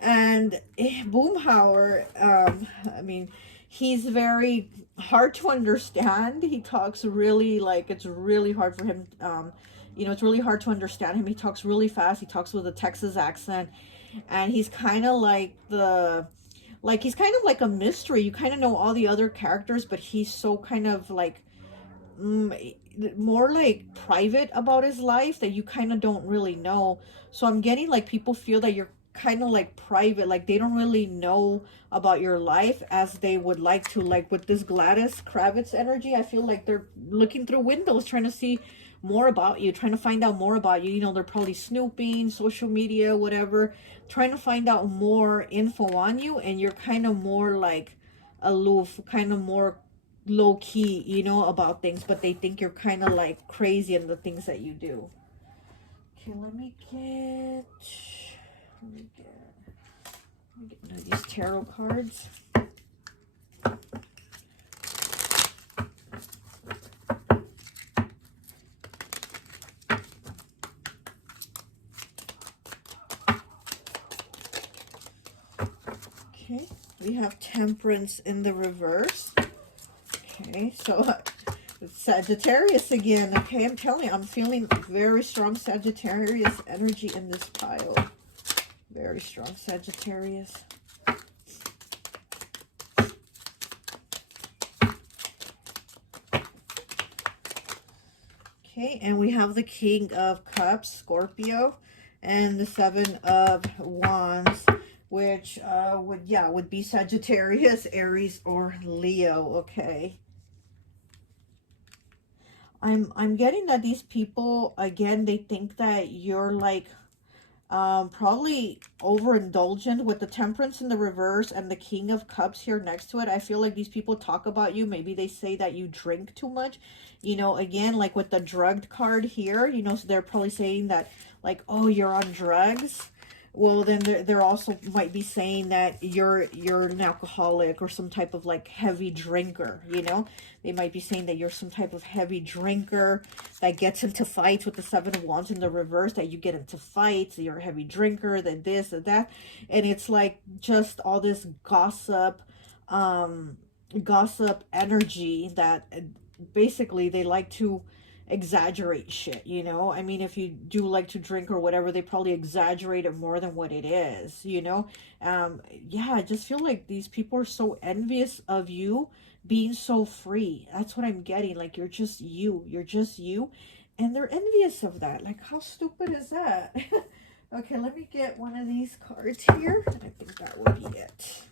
and Boomhauer, I mean, he's very hard to understand. He talks really, like, it's really hard for him, you know, it's really hard to understand him. He talks really fast. He talks with a Texas accent. And he's kind of like he's kind of like a mystery. You kind of know all the other characters, but he's so kind of like more like private about his life, that you kind of don't really know. So I'm getting like people feel that you're kind of like private, like they don't really know about your life as they would like to. Like with this Gladys Kravitz energy, I feel like they're looking through windows trying to see more about you, trying to find out more about you. You know, they're probably snooping, social media, whatever, trying to find out more info on you. And you're kind of more like aloof, kind of more low key, you know, about things, but they think you're kind of like crazy in the things that you do. Okay, let me get these tarot cards. Okay, we have Temperance in the reverse. Okay, so Sagittarius again. Okay, I'm telling you, I'm feeling very strong Sagittarius energy in this pile. Very strong Sagittarius. Okay, and we have the King of Cups, Scorpio, and the Seven of Wands, which would be Sagittarius, Aries, or Leo. Okay. I'm getting that these people, again, they think that you're like probably overindulgent with the Temperance in the reverse and the King of Cups here next to it. I feel like these people talk about you. Maybe they say that you drink too much. You know, again, like with the drugged card here, you know, so they're probably saying that like, oh, you're on drugs. Well, then they're also might be saying that you're an alcoholic or some type of like heavy drinker, you know? They might be saying that you're some type of heavy drinker that gets into fights with the Seven of Wands in the reverse, that you get into fights, you're a heavy drinker, that this and that. And it's like just all this gossip energy that basically they like to exaggerate shit, you know? I mean, if you do like to drink or whatever, they probably exaggerate it more than what it is, you know? Yeah, I just feel like these people are so envious of you being so free. That's what I'm getting. Like, you're just you. You're just you. And they're envious of that. Like, how stupid is that? Okay, let me get one of these cards here. I think that would be it.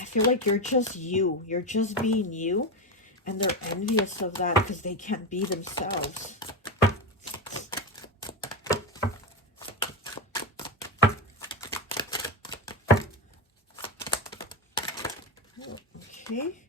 I feel like you're just you. You're just being you. And they're envious of that because they can't be themselves. Okay.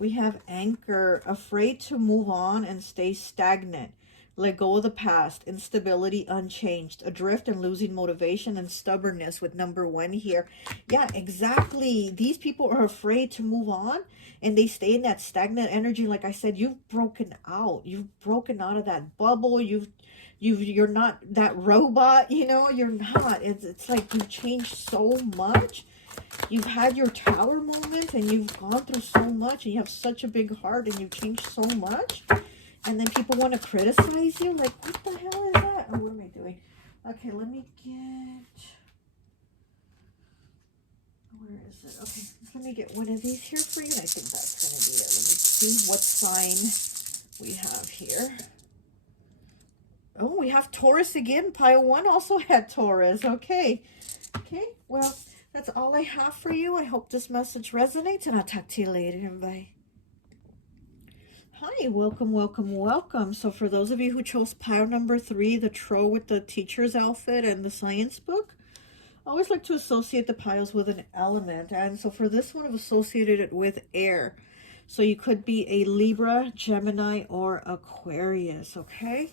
We have Anchor, afraid to move on and stay stagnant. Let go of the past, instability unchanged, adrift and losing motivation and stubbornness with number 1 here. Yeah, exactly. These people are afraid to move on and they stay in that stagnant energy. Like I said, you've broken out. You've broken out of that bubble. You're not that robot, you know, you're not. It's like you've changed so much. You've had your tower moment and you've gone through so much and you have such a big heart and you've changed so much. And then people want to criticize you. Like, what the hell is that? Oh, what am I doing? Okay, let me get... Where is it? Okay, let me get one of these here for you. And I think that's going to be it. Let me see what sign we have here. Oh, we have Taurus again. Pile 1 also had Taurus. Okay. Okay, well, that's all I have for you. I hope this message resonates, and I'll talk to you later. Bye. Hi, welcome, welcome, welcome. So for those of you who chose pile number 3, the troll with the teacher's outfit and the science book, I always like to associate the piles with an element. And so for this one, I've associated it with air. So you could be a Libra, Gemini, or Aquarius, okay?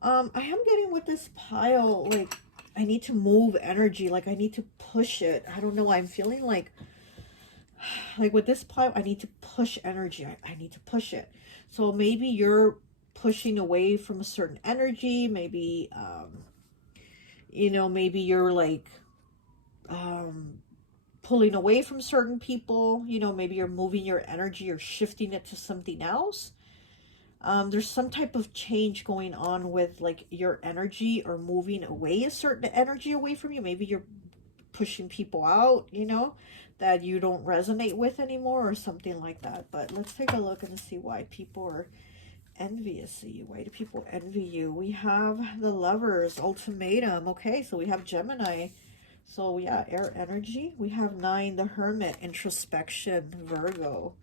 I am getting with this pile, like, I need to move energy. Like, I need to push it. I don't know. I'm feeling like with this pile, I need to push energy. I need to push it. So maybe you're pushing away from a certain energy. Maybe, you know, maybe you're like pulling away from certain people. You know, maybe you're moving your energy or shifting it to something else. There's some type of change going on with like your energy or moving away a certain energy away from you. Maybe you're pushing people out, you know, that you don't resonate with anymore or something like that. But let's take a look and see why people are envious of you. Why do people envy you? We have the Lovers, ultimatum. Okay, so we have Gemini. So yeah, air energy. We have 9, the Hermit, introspection, Virgo.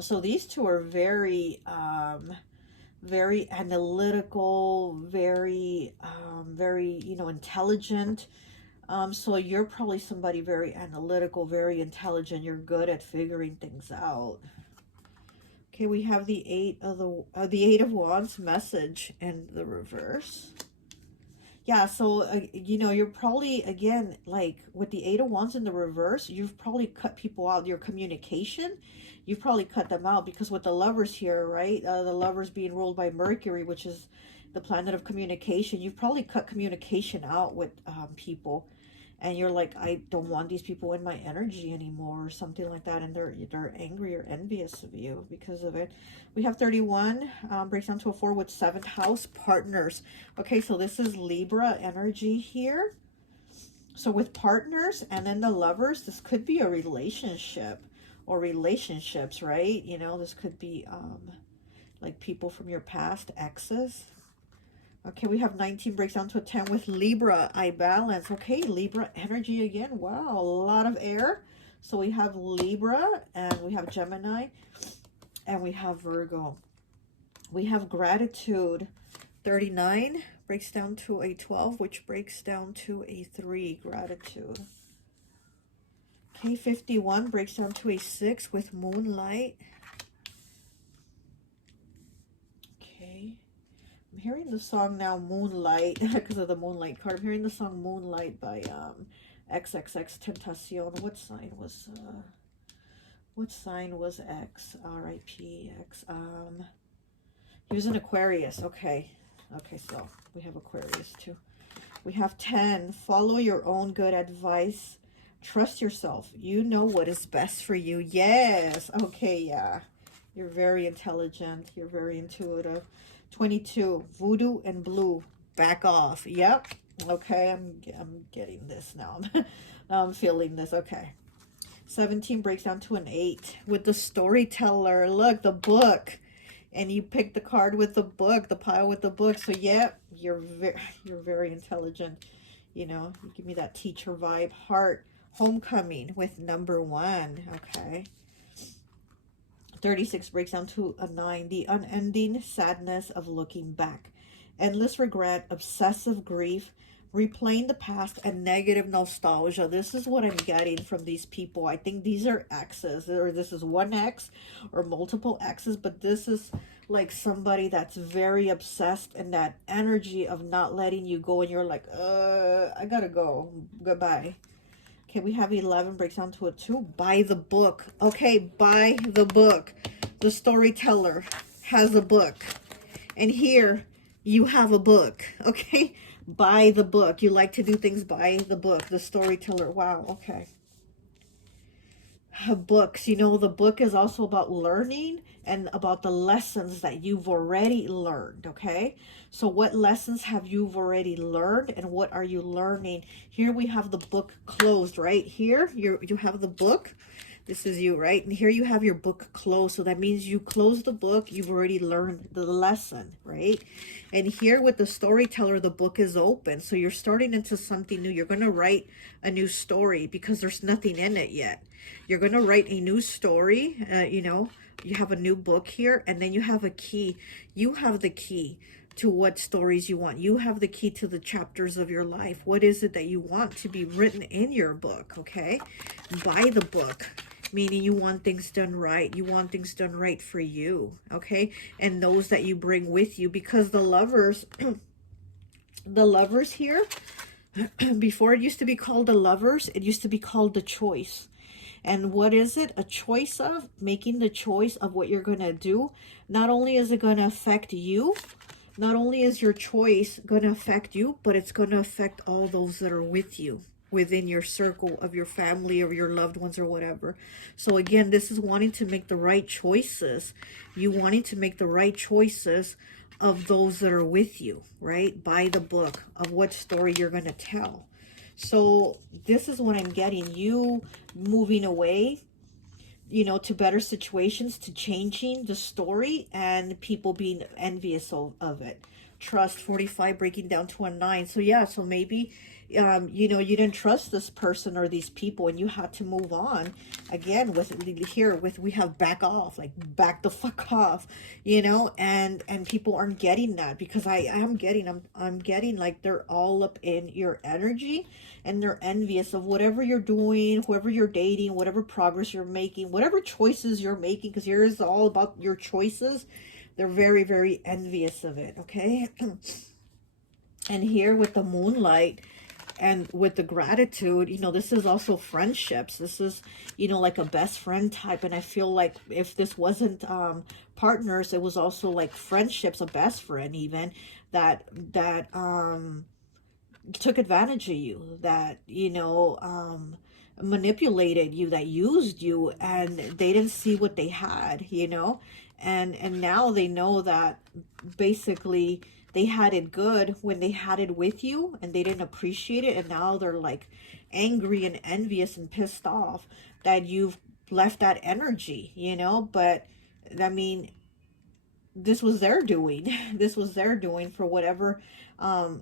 So these two are very very analytical, very you know, intelligent. So you're probably somebody very analytical, very intelligent. You're good at figuring things out. Okay, we have the Eight of Wands, message in the reverse. Yeah, so you know, you're probably, again, like with the Eight of Wands in the reverse, you've probably cut people out. Your communication, you've probably cut them out, because with the Lovers here, right, the Lovers being ruled by Mercury, which is the planet of communication, you've probably cut communication out with people. and you're like, I don't want these people in my energy anymore, or something like that, and they're angry or envious of you because of it. We have 31, breaks down to a 4 with 7th house partners. Okay, so this is Libra energy here. So with partners and then the lovers, this could be a relationship or relationships, right? You know, this could be like people from your past, exes. Okay, we have 19 breaks down to a 10 with Libra, I balance. Okay, Libra energy again. Wow, a lot of air. So we have Libra and we have Gemini and we have Virgo. We have gratitude. 39 breaks down to a 12, which breaks down to a 3, gratitude. Okay, 51 breaks down to a 6 with moonlight. Okay. I'm hearing the song now, Moonlight, because of the Moonlight card. I'm hearing the song Moonlight by XXX Tentacion. What sign was X? R.I.P. X. He was an Aquarius. Okay. Okay, so we have Aquarius too. We have 10. Follow your own good advice. Trust yourself. You know what is best for you. Yes. Okay, yeah. You're very intelligent. You're very intuitive. 22, voodoo and blue, back off. Yep. Okay, I'm getting this now. I'm feeling this. Okay. 17 breaks down to an 8 with the storyteller. Look, the book. And you pick the card with the book, the pile with the book. So yep, you're very intelligent. You know, you give me that teacher vibe. Heart, homecoming with number 1. Okay. 36 breaks down to a 9. The unending sadness of looking back. Endless regret, obsessive grief, replaying the past, and negative nostalgia. This is what I'm getting from these people. I think these are exes, or this is one ex or multiple exes, but this is like somebody that's very obsessed and that energy of not letting you go, and you're like, I gotta go. Goodbye. Okay, we have 11 breaks down to a 2. Buy the book. Okay, buy the book. The storyteller has a book. And here you have a book. Okay, buy the book. You like to do things by the book. The storyteller. Wow, okay. Books, you know, the book is also about learning and about the lessons that you've already learned. Okay, so what lessons have you already learned, and what are you learning? Here we have the book closed. Right here you have the book. This is you, right? And here you have your book closed. So that means you close the book. You've already learned the lesson, right? And here with the storyteller, the book is open. So you're starting into something new. You're going to write a new story because there's nothing in it yet. You're going to write a new story. You know, you have a new book here, and then you have a key. You have the key to what stories you want. You have the key to the chapters of your life. What is it that you want to be written in your book, okay? Buy the book. Meaning you want things done right. You want things done right for you, okay? And those that you bring with you, because the lovers, the lovers here, before it used to be called the lovers, it used to be called the choice. And what is it? A choice of making the choice of what you're going to do. Not only is it going to affect you, not only is your choice going to affect you, but it's going to affect all those that are with you, within your circle of your family or your loved ones or whatever. So again, this is wanting to make the right choices. You wanting to make the right choices of those that are with you, right? Buy the book of what story you're going to tell. So this is what I'm getting. You moving away, you know, to better situations, to changing the story, and people being envious of it. Trust, 45 breaking down to a 9. So yeah, so maybe you know, you didn't trust this person or these people, and you had to move on. Again, with here, with we have back off, like back the fuck off, you know, and people aren't getting that, because I'm getting like they're all up in your energy, and they're envious of whatever you're doing, whoever you're dating, whatever progress you're making, whatever choices you're making, because here is all about your choices. They're very, very envious of it, okay? And here with the moonlight and with the gratitude, you know, this is also friendships. This is, you know, like a best friend type. And I feel like if this wasn't partners, it was also like friendships, a best friend even, that took advantage of you, that, you know, manipulated you, that used you, and they didn't see what they had, you know. And now they know that basically they had it good when they had it with you, and they didn't appreciate it, and now they're like angry and envious and pissed off that you've left that energy, you know. But I mean, this was their doing. This was their doing for whatever,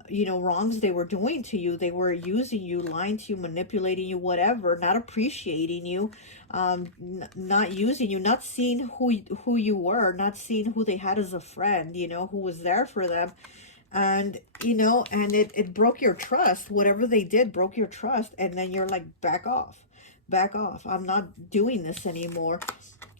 you know, wrongs they were doing to you. They were using you, lying to you, manipulating you, whatever, not appreciating you, not using you, not seeing who you were, not seeing who they had as a friend, you know, who was there for them. And, you know, and it broke your trust. Whatever they did broke your trust. And then you're like, back off, back off. I'm not doing this anymore.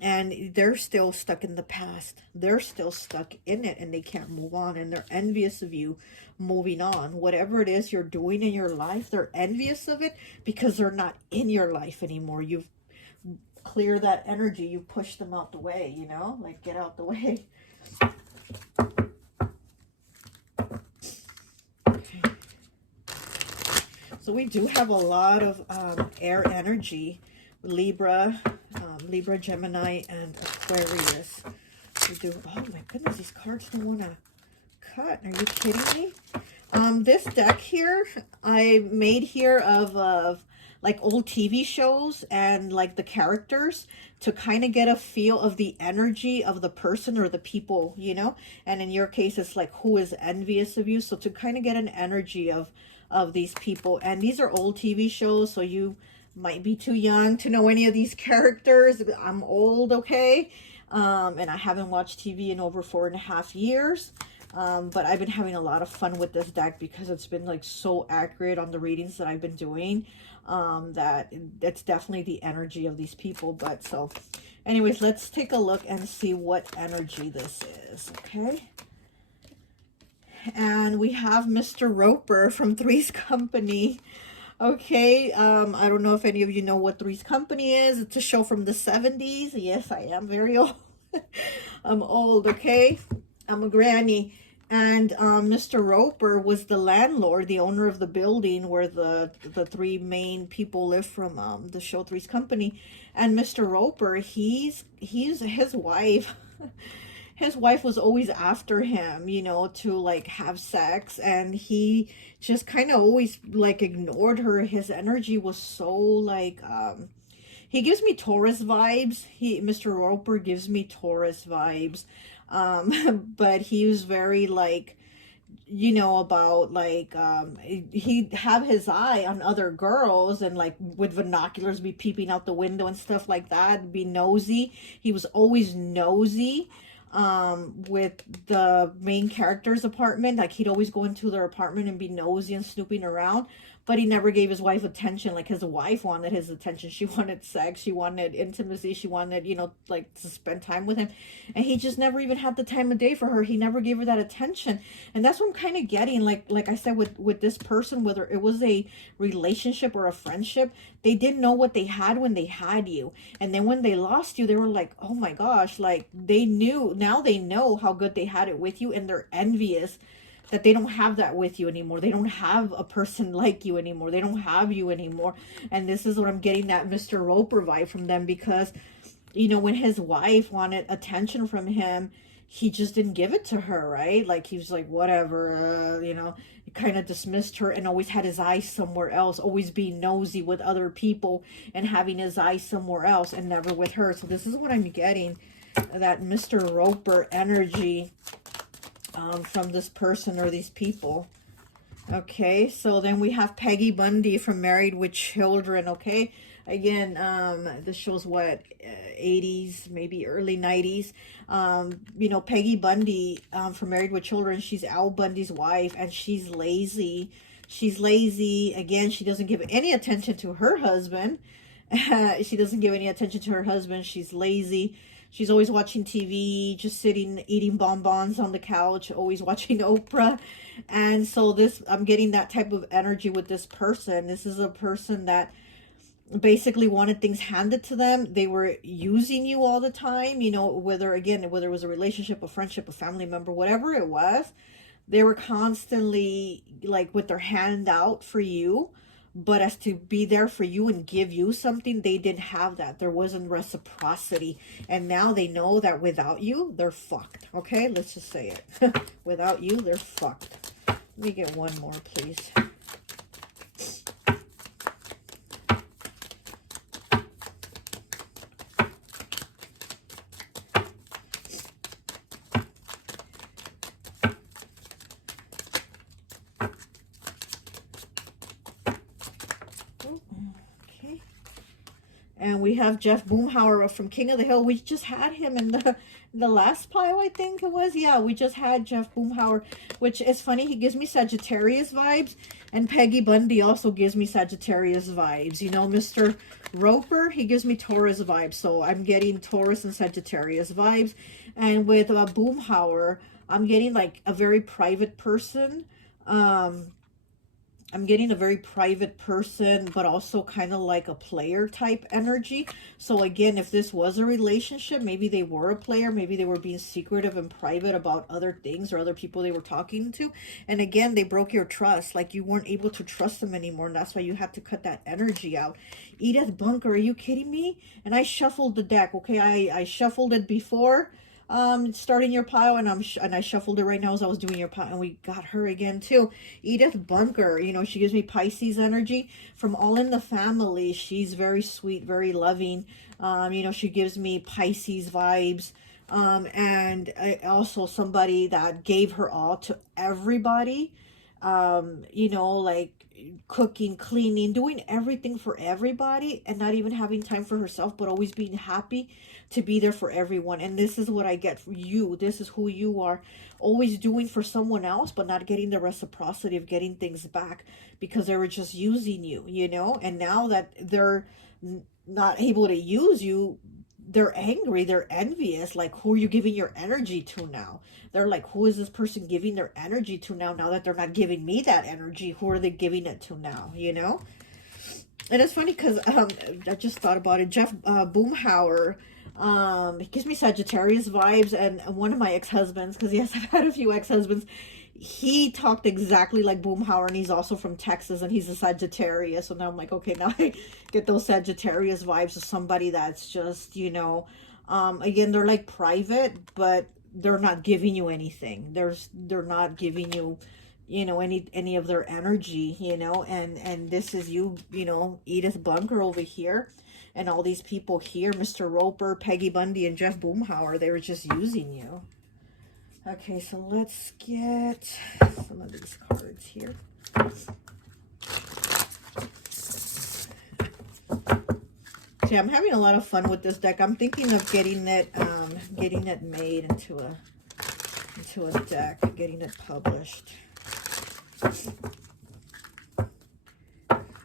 And they're still stuck in the past. They're still stuck in it, and they can't move on. And they're envious of you moving on. Whatever it is you're doing in your life, they're envious of it because they're not in your life anymore. You've cleared that energy. You push them out the way, you know, like, get out the way. Okay. So we do have a lot of air energy. Libra, Gemini, and Aquarius. We do. Oh my goodness, these cards don't want to cut. Are you kidding me? This deck here, I made here of like old TV shows and like the characters, to kind of get a feel of the energy of the person or the people, you know. And in your case, it's like, who is envious of you. So to kind of get an energy of these people. And these are old TV shows, so you might be too young to know any of these characters. I'm old, okay? And I haven't watched TV in over 4.5 years. But I've been having a lot of fun with this deck because it's been like so accurate on the readings that I've been doing. That it's definitely the energy of these people. But so anyways, let's take a look and see what energy this is, okay? And we have Mr. Roper from Three's Company. Okay, I don't know if any of you know what Three's Company is. It's a show from the 70s. Yes, I am very old. I'm old, okay? I'm a granny. And Mr. Roper was the landlord, the owner of the building where the three main people live from the show Three's Company. And Mr. Roper, he's his wife. His wife was always after him, you know, to like have sex, and he just kind of always like ignored her. His energy was so like, he gives me Taurus vibes. Mr. Roper gives me Taurus vibes. But he was very like, you know, about like, he'd have his eye on other girls and like with binoculars be peeping out the window and stuff like that, be nosy. He was always nosy. With the main character's apartment, like he'd always go into their apartment and be nosy and snooping around, but he never gave his wife attention. Like his wife wanted his attention. She wanted sex, she wanted intimacy, she wanted, you know, like to spend time with him, and he just never even had the time of day for her. He never gave her that attention. And that's what I'm kind of getting, like I said, with this person, whether it was a relationship or a friendship, they didn't know what they had when they had you, and then when they lost you, they were like, oh my gosh, like they knew. Now they know how good they had it with you, and they're envious that they don't have that with you anymore. They don't have a person like you anymore. They don't have you anymore. And this is what I'm getting, that Mr. Roper vibe from them, because, you know, when his wife wanted attention from him, he just didn't give it to her, right? Like he was like, whatever, you know, he kind of dismissed her and always had his eyes somewhere else, always being nosy with other people and having his eyes somewhere else and never with her. So this is what I'm getting, that Mr. Roper energy from this person or these people. Okay, so then we have Peggy Bundy from Married with Children. Okay, again, this shows what, 80s, maybe early 90s. You know, Peggy Bundy from Married with Children, she's Al Bundy's wife, and she's lazy. She's lazy. Again, she doesn't give any attention to her husband. She doesn't give any attention to her husband. She's lazy. She's always watching TV, just sitting, eating bonbons on the couch, always watching Oprah. And so this, I'm getting that type of energy with this person. This is a person that basically wanted things handed to them. They were using you all the time, you know, whether it was a relationship, a friendship, a family member, whatever it was. They were constantly like with their hand out for you, but as to be there for you and give you something, they didn't have that. There wasn't reciprocity. And now they know that without you, they're fucked. Okay, let's just say it. Without you, they're fucked. Let me get one more, please. Okay. And we have Jeff Boomhauer from King of the Hill. We just had him in the last pile, I think it was. Yeah, we just had Jeff Boomhauer, which is funny. He gives me Sagittarius vibes. And Peggy Bundy also gives me Sagittarius vibes. You know, Mr. Roper, he gives me Taurus vibes. So I'm getting Taurus and Sagittarius vibes. And with Boomhauer, I'm getting like a very private person. I'm getting a very private person, but also kind of like a player type energy. So again, if this was a relationship, maybe they were a player, maybe they were being secretive and private about other things or other people they were talking to. And again, they broke your trust. Like you weren't able to trust them anymore. And that's why you had to cut that energy out. Edith Bunker, are you kidding me? And I shuffled the deck. Okay, I shuffled it before starting your pile, and I shuffled it right now as I was doing your pile, and we got her again too. Edith Bunker, you know, she gives me Pisces energy from All in the Family. She's very sweet, very loving. You know, she gives me Pisces vibes. And also somebody that gave her all to everybody. You know, like cooking, cleaning, doing everything for everybody, and not even having time for herself, but always being happy to be there for everyone. And this is what I get from you. This is who you are. Always doing for someone else, but not getting the reciprocity of getting things back because they were just using you, you know? And now that they're not able to use you, they're angry, they're envious. Like, who are you giving your energy to now? They're like, who is this person giving their energy to now that they're not giving me that energy? Who are they giving it to now, you know? And it's funny because I just thought about it. Jeff Boomhauer, he gives me Sagittarius vibes. And one of my ex-husbands, because yes, I've had a few ex-husbands, he talked exactly like Boomhauer, and he's also from Texas, and he's a Sagittarius. So now I'm like, okay, now I get those Sagittarius vibes of somebody that's just, you know, again, they're like private, but they're not giving you anything. They're not giving you, you know, any of their energy, you know. And this is you, you know, Edith Bunker over here, and all these people here, Mr. Roper, Peggy Bundy, and Jeff Boomhauer. They were just using you. Okay, so let's get some of these cards here. See, I'm having a lot of fun with this deck. I'm thinking of getting it made into a deck, getting it published.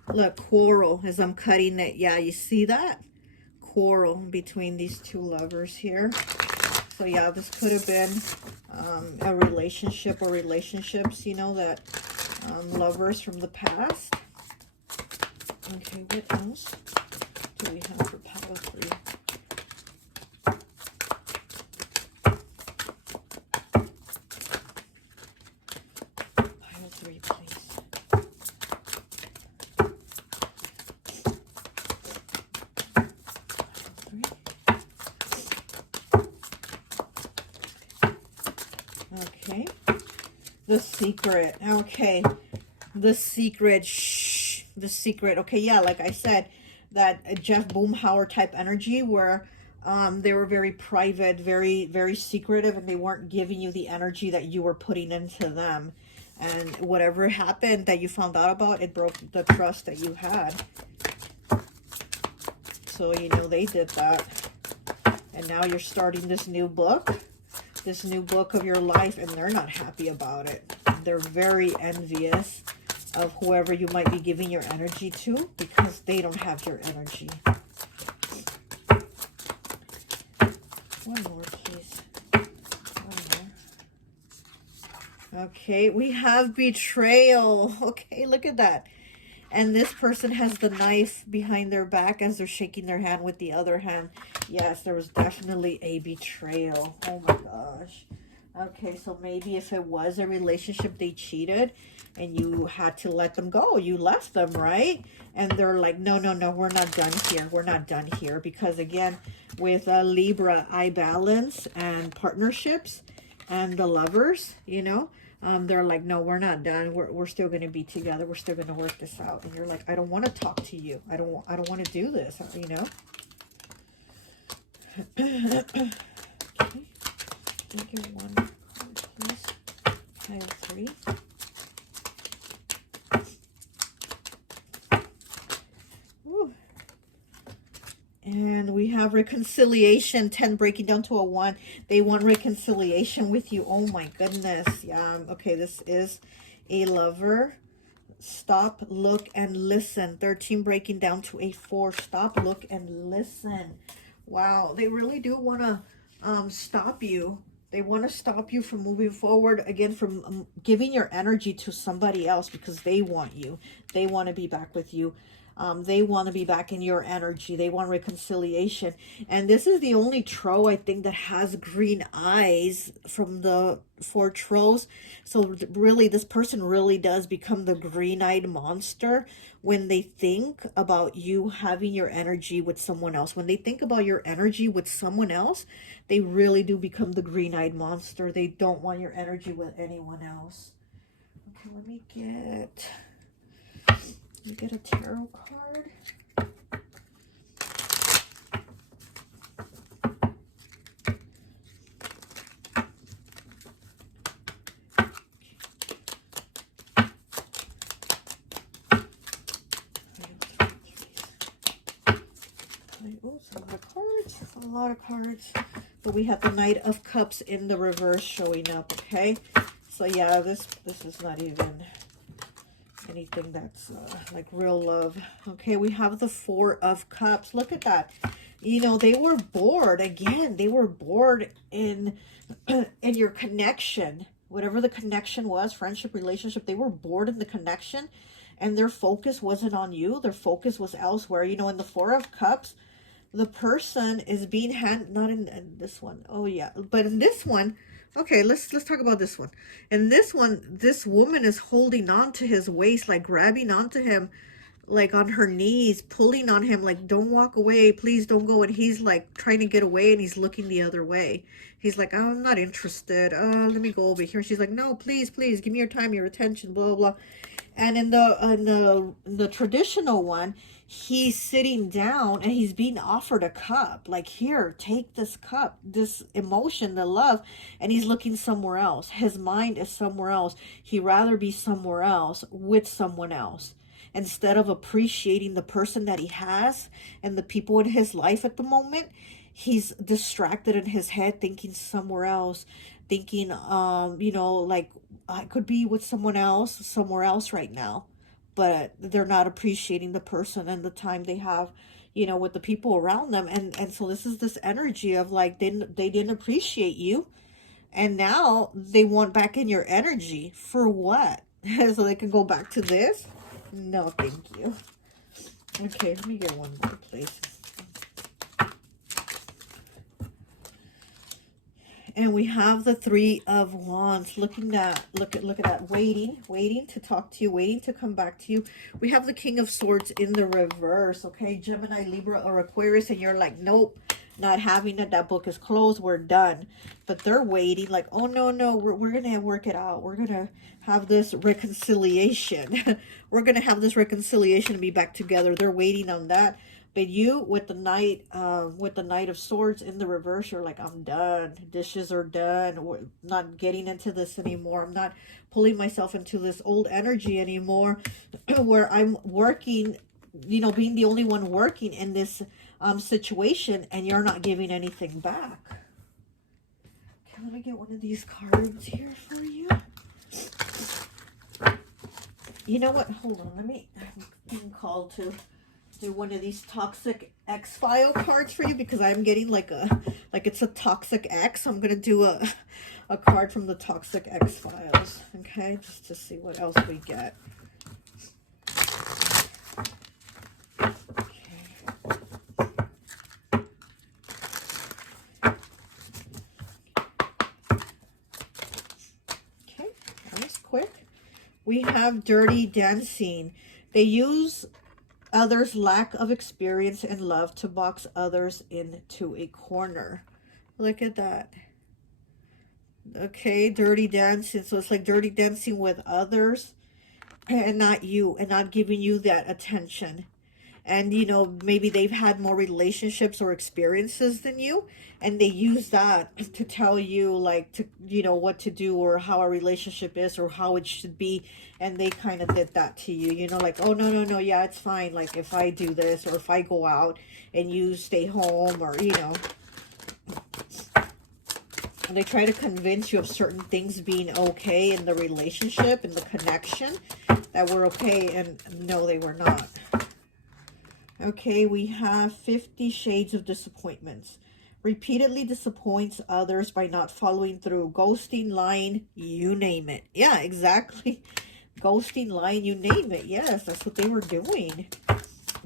Look, quarrel as I'm cutting it. Yeah, you see that? Quarrel between these two lovers here. So yeah, this could have been a relationship or relationships, you know, that lovers from the past. Okay, what else do we have for pile 3? Pile 3, please. Okay, the secret. Okay, the secret. Shh, the secret. Okay, yeah, like I said, that Jeff Boomhauer type energy where they were very private, very secretive, and they weren't giving you the energy that you were putting into them. And whatever happened that you found out about, it broke the trust that you had. So, you know, they did that. And now you're starting this new book of your life, and they're not happy about it. They're very envious of whoever you might be giving your energy to because they don't have your energy. One more, please. One more. Okay, we have betrayal. Okay, look at that. And this person has the knife behind their back as they're shaking their hand with the other hand. Yes, there was definitely a betrayal. Oh my gosh. Okay, so maybe if it was a relationship they cheated and you had to let them go, you left them, right? And they're like, no, no, no, we're not done here. We're not done here. Because again, with Libra, I balance and partnerships and the lovers, you know, they're like, no, we're not done. We're still going to be together. We're still going to work this out. And you're like, I don't want to talk to you. I don't want to do this, you know? Okay. Take one card, please. I have 3. Woo. And we have reconciliation, 10 breaking down to a 1. They want reconciliation with you. Oh my goodness. Yeah. Okay, this is a lover. Stop, look, and listen. 13 breaking down to a 4. Stop, look, and listen. Wow. They really do want to stop you. They want to stop you from moving forward, again, from giving your energy to somebody else because they want you. They want to be back with you. They want to be back in your energy. They want reconciliation. And this is the only Tro, I think, that has green eyes from the 4 Tros. So really, this person really does become the green-eyed monster when they think about you having your energy with someone else. When they think about your energy with someone else, they really do become the green-eyed monster. They don't want your energy with anyone else. Okay, let me get a tarot card. Oops, a lot of cards. A lot of cards. So we have the Knight of Cups in the reverse showing up, okay? So yeah, this is not even anything that's like real love. Okay, we have the 4 of Cups. Look at that. You know, they were bored. Again, they were bored in your connection. Whatever the connection was, friendship, relationship, they were bored in the connection. And their focus wasn't on you. Their focus was elsewhere. You know, in the 4 of Cups, the person is being not in this one. Oh, yeah. But in this one, okay, let's talk about this one. In this one, this woman is holding on to his waist, like grabbing onto him, like on her knees, pulling on him, like, don't walk away, please don't go. And he's like trying to get away and he's looking the other way. He's like, oh, I'm not interested. Let me go over here. She's like, no, please, please, give me your time, your attention, blah, blah, blah. And in the traditional one, he's sitting down and he's being offered a cup. Like, here, take this cup, this emotion, the love. And he's looking somewhere else. His mind is somewhere else. He'd rather be somewhere else with someone else, instead of appreciating the person that he has and the people in his life at the moment. He's distracted in his head, thinking somewhere else, thinking, you know, like, I could be with someone else, somewhere else right now. But they're not appreciating the person and the time they have, you know, with the people around them. And so this is this energy of like, they didn't appreciate you. And now they want back in your energy. For what? So they can go back to this? No, thank you. Okay, let me get one more, please. And we have the 3 of Wands. Look at that. Waiting to talk to you, waiting to come back to you. We have the King of Swords in the reverse. Okay, Gemini, Libra, or Aquarius, and you're like, nope, not having it. That book is closed. We're done. But they're waiting, like, oh no, we're gonna work it out. We're gonna have this reconciliation. We're gonna have this reconciliation and be back together. They're waiting on that. But you, with the Knight of Swords in the reverse, you're like, I'm done. Dishes are done. We're not getting into this anymore. I'm not pulling myself into this old energy anymore where I'm working, you know, being the only one working in this situation, and you're not giving anything back. Okay, let me get one of these cards here for you. You know what? Hold on. I'm being called to do one of these toxic X-file cards for you, because I'm getting like it's a toxic X. So I'm gonna do a card from the toxic X-files, okay, just to see what else we get. have dirty dancing. They use others' lack of experience and love to box others into a corner. Look at that. Okay, dirty dancing. So it's like dirty dancing with others and not you, and not giving you that attention. And, you know, maybe they've had more relationships or experiences than you, and they use that to tell you, like, to, you know, what to do or how a relationship is or how it should be. And they kind of did that to you, you know, like, oh, no, no, no, yeah, it's fine. Like, if I do this, or if I go out and you stay home, or, you know. And they try to convince you of certain things being okay in the relationship, in the connection, that were okay, and no, they were not. Okay, we have 50 Shades of Disappointments. Repeatedly disappoints others by not following through. Ghosting, lying, you name it. Yeah, exactly. Ghosting, lying, you name it. Yes, that's what they were doing.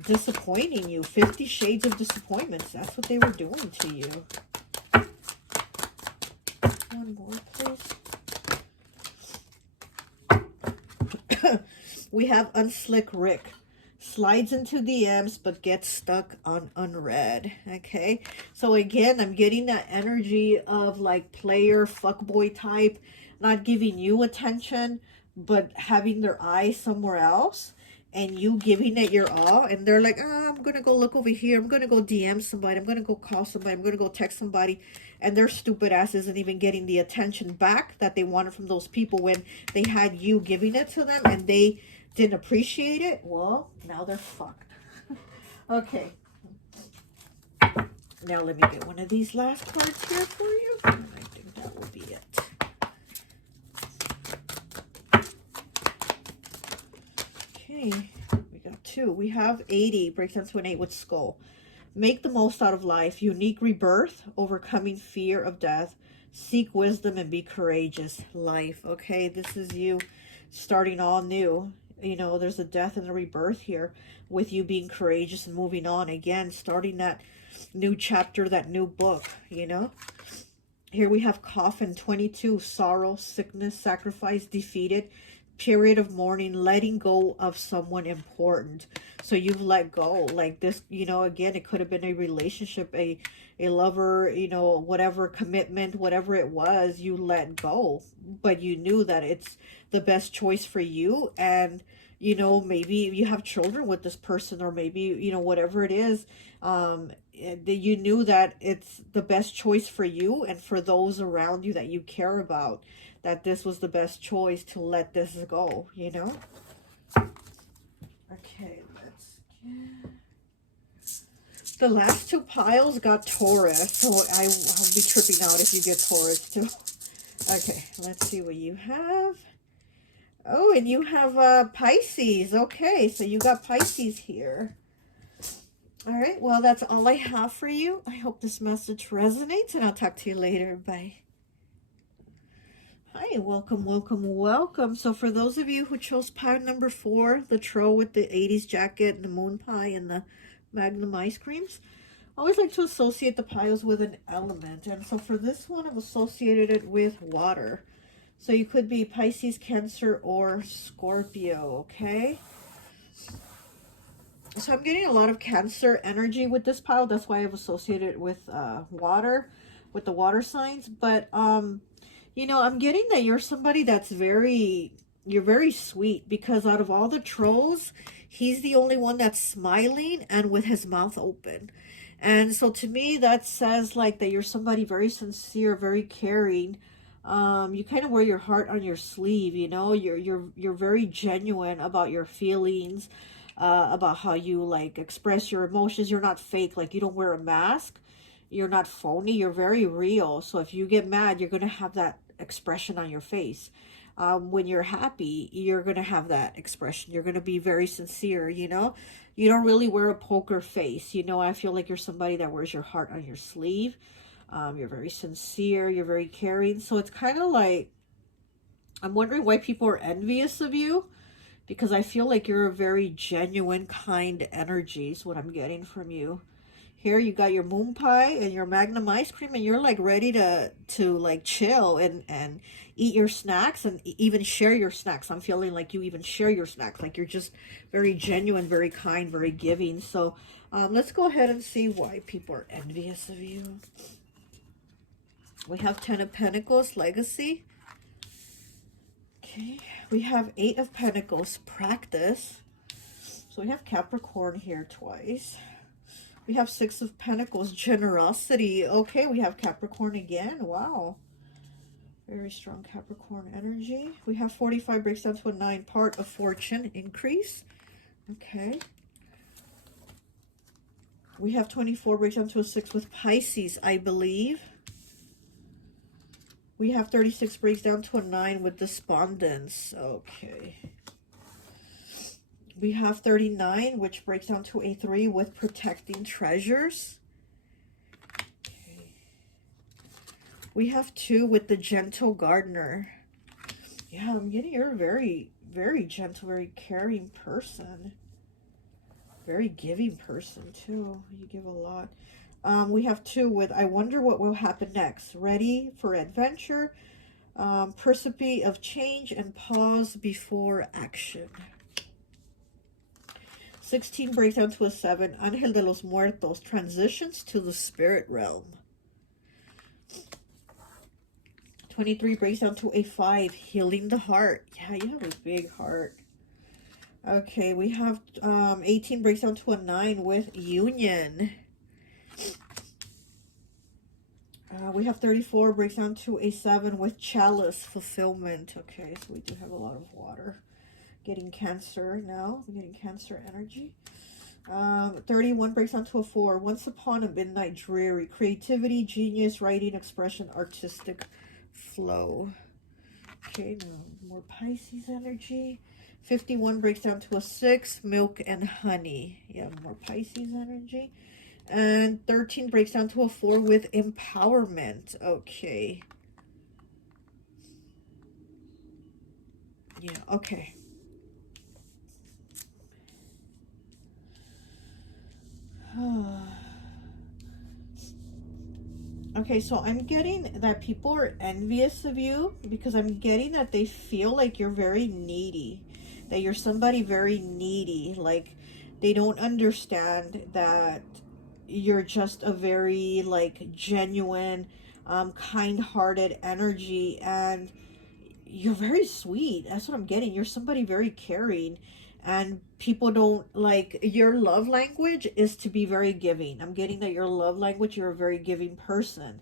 Disappointing you. 50 Shades of Disappointments. That's what they were doing to you. One more, please. We have Unslick Rick. Slides into DMs but gets stuck on unread. Okay, so again, I'm getting that energy of like player fuckboy type, not giving you attention but having their eyes somewhere else, and you giving it your all, and they're like, oh, I'm gonna go look over here, I'm gonna go DM somebody, I'm gonna go call somebody, I'm gonna go text somebody, and their stupid ass isn't even getting the attention back that they wanted from those people when they had you giving it to them, and they didn't appreciate it. Well, now they're fucked. Okay. Now let me get one of these last cards here for you. And I think that will be it. Okay. We got two. We have 80. Breaks down to an 8 with skull. Make the most out of life. Unique rebirth. Overcoming fear of death. Seek wisdom and be courageous. Life. Okay. This is you starting all new. You know, there's a death and a rebirth here with you being courageous and moving on again, starting that new chapter, that new book, you know. Here we have coffin, 22, sorrow, sickness, sacrifice, defeated, period of mourning, letting go of someone important. So you've let go, like this, you know, again, it could have been a relationship, a lover, you know, whatever, commitment, whatever it was, you let go, but you knew that it's the best choice for you. And, you know, maybe you have children with this person, or maybe, you know, whatever it is, you knew that it's the best choice for you and for those around you that you care about, that this was the best choice to let this go, you know. Okay, let's get... The last two piles got Taurus, so I'll be tripping out if you get Taurus too. Okay, let's see what you have. Oh, and you have Pisces. Okay, so you got Pisces here. All right, well, that's all I have for you. I hope this message resonates, and I'll talk to you later. Bye. Hi, welcome, welcome, welcome. So for those of you who chose pile number 4, the Tro with the 80s jacket and the moon pie and the Magnum ice creams, I always like to associate the piles with an element. And so for this one, I've associated it with water. So you could be Pisces, Cancer, or Scorpio, okay? So I'm getting a lot of Cancer energy with this pile. That's why I've associated it with water, with the water signs. But, you know, I'm getting that you're somebody that's you're very sweet, because out of all the trolls, he's the only one that's smiling and with his mouth open. And so to me, that says like that you're somebody very sincere, very caring. You kind of wear your heart on your sleeve, you know. You're very genuine about your feelings, about how you like express your emotions. You're not fake, like you don't wear a mask. You're not phony. You're very real. So if you get mad, you're going to have that expression on your face. When you're happy, you're going to have that expression. You're going to be very sincere, you know. You don't really wear a poker face, you know. I feel like you're somebody that wears your heart on your sleeve. You're very sincere. You're very caring. So it's kind of like, I'm wondering why people are envious of you, because I feel like you're a very genuine, kind energy is what I'm getting from you. Here you got your moon pie and your Magnum ice cream, and you're like ready to like chill and eat your snacks and even share your snacks. I'm feeling like you even share your snacks, like you're just very genuine, very kind, very giving. So let's go ahead and see why people are envious of you. We have 10 of Pentacles, legacy. Okay, we have 8 of Pentacles, practice. So we have Capricorn here twice. We have 6 of Pentacles, generosity. Okay, we have Capricorn again. Wow. Very strong Capricorn energy. We have 45 breaks down to a 9, part of fortune, increase. Okay. We have 24 breaks down to a 6 with Pisces, I believe. We have 36 breaks down to a 9 with despondence. Okay. We have 39, which breaks down to a 3 with protecting treasures. Okay. We have 2 with the gentle gardener. Yeah, I'm getting you're a very, very gentle, very caring person. Very giving person, too. You give a lot. We have 2 with I wonder what will happen next. Ready for adventure. Precipice of change and pause before action. 16 breaks down to a 7. Ángel de los Muertos transitions to the spirit realm. 23 breaks down to a 5. Healing the heart. Yeah, you have a big heart. Okay, we have 18 breaks down to a 9 with union. We have 34 breaks down to a 7 with chalice, fulfillment. Okay, so we do have a lot of water. Getting Cancer now. We're getting Cancer energy. 31 breaks down to a 4. Once upon a midnight dreary. Creativity, genius, writing, expression, artistic flow. Okay, now more Pisces energy. 51 breaks down to a 6. Milk and honey. Yeah, more Pisces energy. And 13 breaks down to a 4 with empowerment. Okay. Yeah, okay. Okay, so I'm getting that people are envious of you because I'm getting that they feel like you're very needy, that you're somebody very needy. Like they don't understand that you're just a very like genuine, kind-hearted energy, and you're very sweet. That's what I'm getting. You're somebody very caring, and people don't like your love language is to be very giving. I'm getting that your love language, you're a very giving person,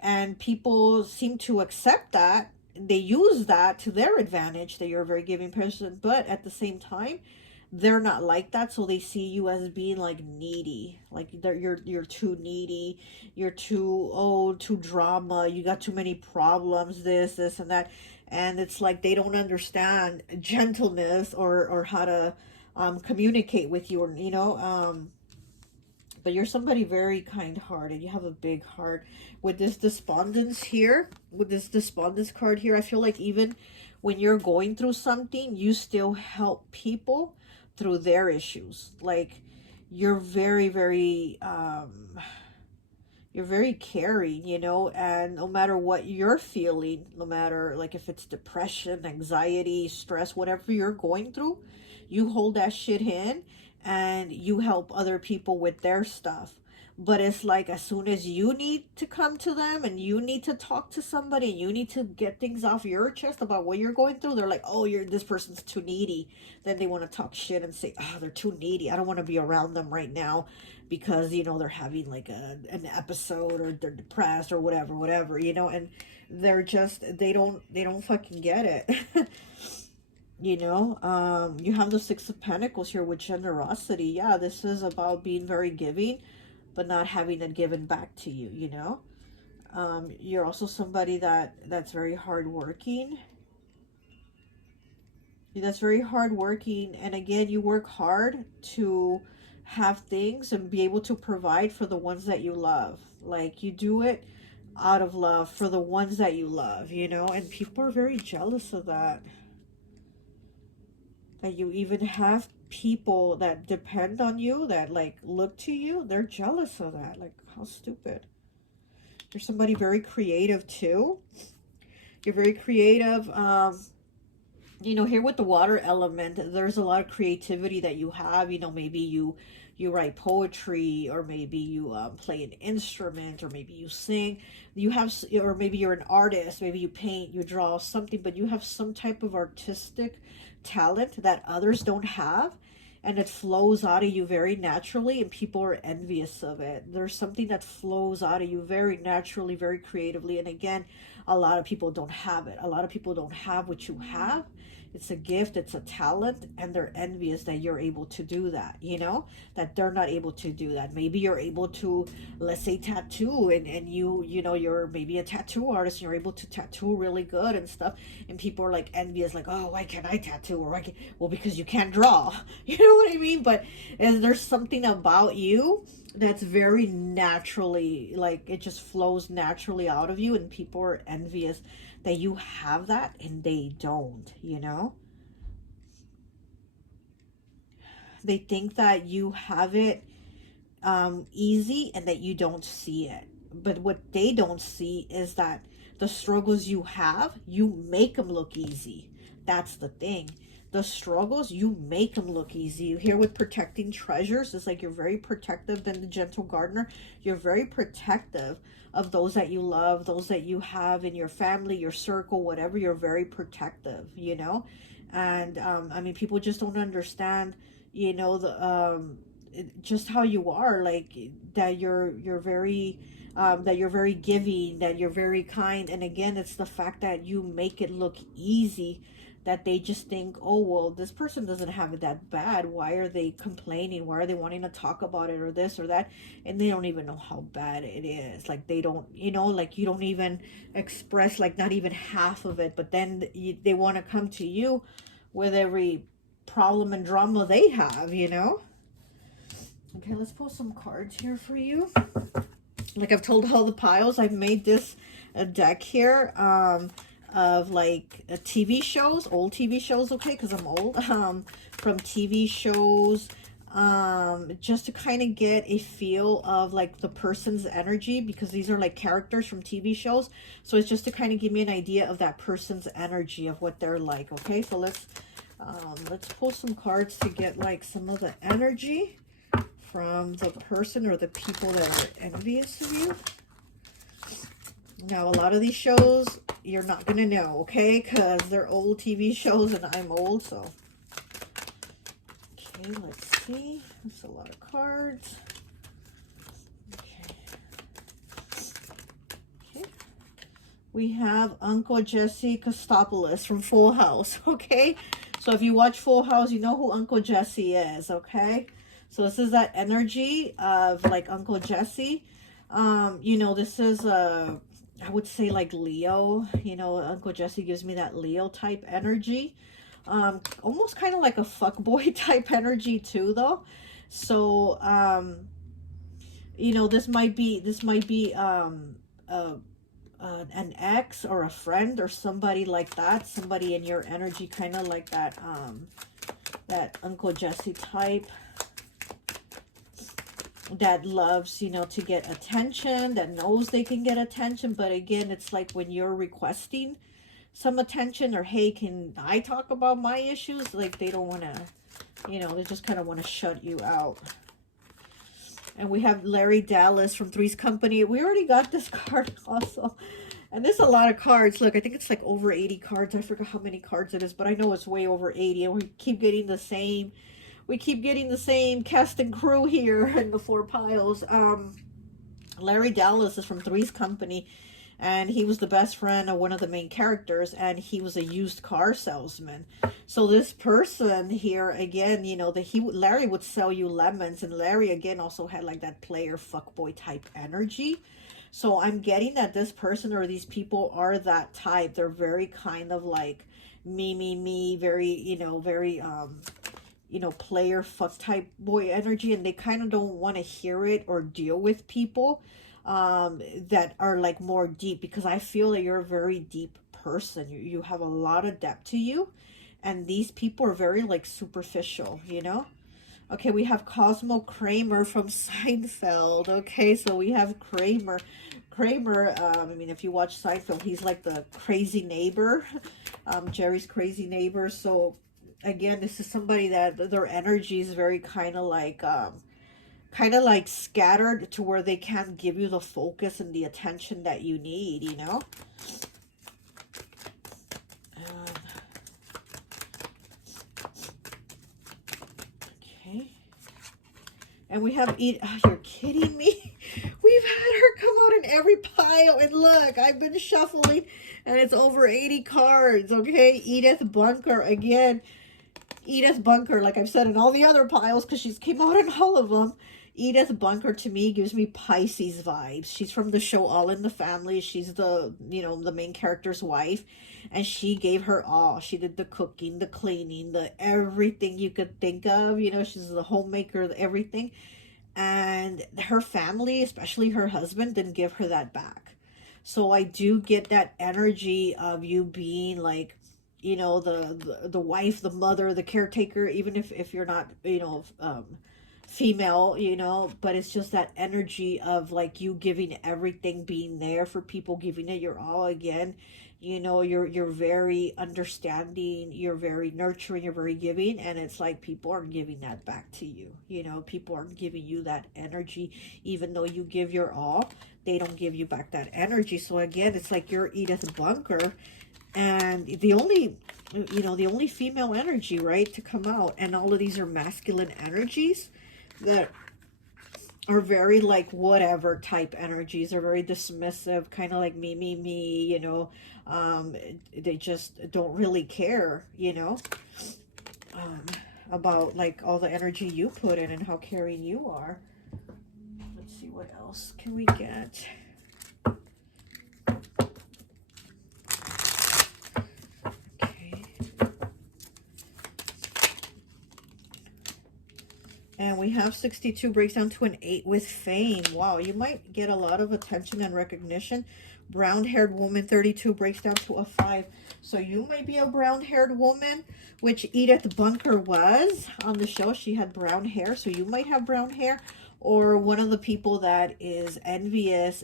and people seem to accept that. They use that to their advantage, that you're a very giving person, but at the same time they're not like that, so they see you as being like needy, like you're too needy, you're too drama, you got too many problems, this and that. And it's like they don't understand gentleness or how to communicate with you, or but you're somebody very kind-hearted. You have a big heart. With this despondence here, with this despondence card here, I feel like even when you're going through something, you still help people through their issues. Like you're very, very you're very caring, and no matter what you're feeling, no matter like if it's depression, anxiety, stress, whatever you're going through, you hold that shit in and you help other people with their stuff. But it's like as soon as you need to come to them and you need to talk to somebody and you need to get things off your chest about what you're going through, they're like, oh, this person's too needy. Then they want to talk shit and say, oh, they're too needy. I don't want to be around them right now because, they're having like an episode, or they're depressed or whatever, and they're just, they don't fucking get it. You have the 6 of Pentacles here with generosity. Yeah, this is about being very giving, but not having it given back to you, you're also somebody that's very hardworking. That's very hardworking, and again, you work hard to have things and be able to provide for the ones that you love. Like you do it out of love for the ones that you love, and people are very jealous of that. that you even have people that depend on you, that like look to you. They're jealous of that. Like, how stupid. You're somebody very creative too. You're very creative. You know, here with the water element, there's a lot of creativity that you have. You know, maybe you write poetry, or maybe you play an instrument, or maybe you sing. You have, or maybe you're an artist. Maybe you paint, you draw something, but you have some type of artistic talent that others don't have, and it flows out of you very naturally, and people are envious of it. There's something that flows out of you very naturally, very creatively, and again, a lot of people don't have it. A lot of people don't have what you have. It's a gift, it's a talent, and they're envious that you're able to do that, you know, that they're not able to do that. Maybe you're able to, let's say, tattoo, and you know, you're maybe a tattoo artist, and you're able to tattoo really good and stuff, and people are like envious, like, oh, why can't I tattoo? Or well, because you can't draw. You know what I mean? But there's something about you that's very naturally, like, it just flows naturally out of you, and people are envious that you have that and they don't, you know? They think that you have it easy, and that you don't see it. But what they don't see is that the struggles you have, you make them look easy. That's the thing. The struggles, you make them look easy. You hear with protecting treasures, it's like you're very protective. Then the gentle gardener, you're very protective of those that you love, those that you have in your family, your circle, whatever. You're very protective, you know. And I mean, people just don't understand, you know, just how you are, like, that you're very that you're very giving, that you're very kind. And again, it's the fact that you make it look easy, that they just think, oh, well, this person doesn't have it that bad. Why are they complaining? Why are they wanting to talk about it, or this or that? And they don't even know how bad it is. Like, they don't, you know, like, you don't even express, like, not even half of it. But then they want to come to you with every problem and drama they have, you know? Okay, let's pull some cards here for you. Like I've told all the piles, I've made this a deck here of like TV shows, old TV shows, okay, because I'm old, from TV shows, just to kind of get a feel of like the person's energy, because these are like characters from TV shows. So it's just to kind of give me an idea of that person's energy, of what they're like, okay? So let's pull some cards to get like some of the energy from the person or the people that are envious of you. Now, a lot of these shows you're not going to know, okay? Because they're old TV shows and I'm old, so. Okay, let's see. That's a lot of cards. Okay. Okay. We have Uncle Jesse Kostopoulos from Full House, okay? So if you watch Full House, you know who Uncle Jesse is, okay? So this is that energy of like Uncle Jesse. You know, this is I would say like Leo. You know, Uncle Jesse gives me that Leo type energy. Almost kind of like a fuckboy type energy too, though. So you know, this might be an ex or a friend or somebody like that. Somebody in your energy, kind of like that that Uncle Jesse type, that loves, you know, to get attention, that knows they can get attention. But again, it's like when you're requesting some attention, or hey, can I talk about my issues, like they don't want to, you know, they just kind of want to shut you out. And we have Larry Dallas from Three's Company. We already got this card also. And there's a lot of cards. Look, I think it's like over 80 cards. I forgot how many cards it is, but I know it's way over 80. And we keep getting the same. We keep getting the same cast and crew here in the 4 piles. Larry Dallas is from Three's Company, and he was the best friend of one of the main characters, and he was a used car salesman. So this person here, again, you know, Larry would sell you lemons, and Larry, again, also had like that player fuckboy type energy. So I'm getting that this person or these people are that type. They're very kind of like me, very, you know, very, you know, player fuck type boy energy, and they kind of don't want to hear it or deal with people that are like more deep, because I feel that you're a very deep person. You have a lot of depth to you, And these people are very like superficial, you know. Okay, we have Cosmo Kramer from Seinfeld. Okay, so we have Kramer. Kramer, I mean, if you watch Seinfeld, he's like the crazy neighbor, Jerry's crazy neighbor. So, again, this is somebody that their energy is very kind of like scattered to where they can't give you the focus and the attention that you need, you know? Okay. And we have oh, you're kidding me? We've had her come out in every pile. And look, I've been shuffling and it's over 80 cards. Okay. Edith Bunker again. Edith Bunker, like I've said in all the other piles, because she's came out in all of them. Edith Bunker to me gives me Pisces vibes. She's from the show All in the Family. She's the, you know, the main character's wife. And she gave her all. She did the cooking, the cleaning, the everything you could think of. You know, she's the homemaker, everything. And her family, especially her husband, didn't give her that back. So I do get that energy of you being like, you know, the wife, the mother, the caretaker, even if you're not, you know, female, you know, but it's just that energy of like you giving everything, being there for people, giving it your all again. You know, you're very understanding, you're very nurturing, you're very giving, and it's like people aren't giving that back to you. You know, people aren't giving you that energy, even though you give your all, they don't give you back that energy. So again, it's like you're Edith Bunker, and the only, you know, the only female energy, right, to come out, and all of these are masculine energies that are very like whatever type energies, are very dismissive, kind of like me, you know. They just don't really care, you know, about like all the energy you put in and how caring you are. Let's see, what else can we get? And we have 62 breaks down to an 8 with fame. Wow, you might get a lot of attention and recognition. Brown-haired woman, 32 breaks down to a 5. So you might be a brown-haired woman, which Edith Bunker was on the show. She had brown hair, so you might have brown hair. Or one of the people that is envious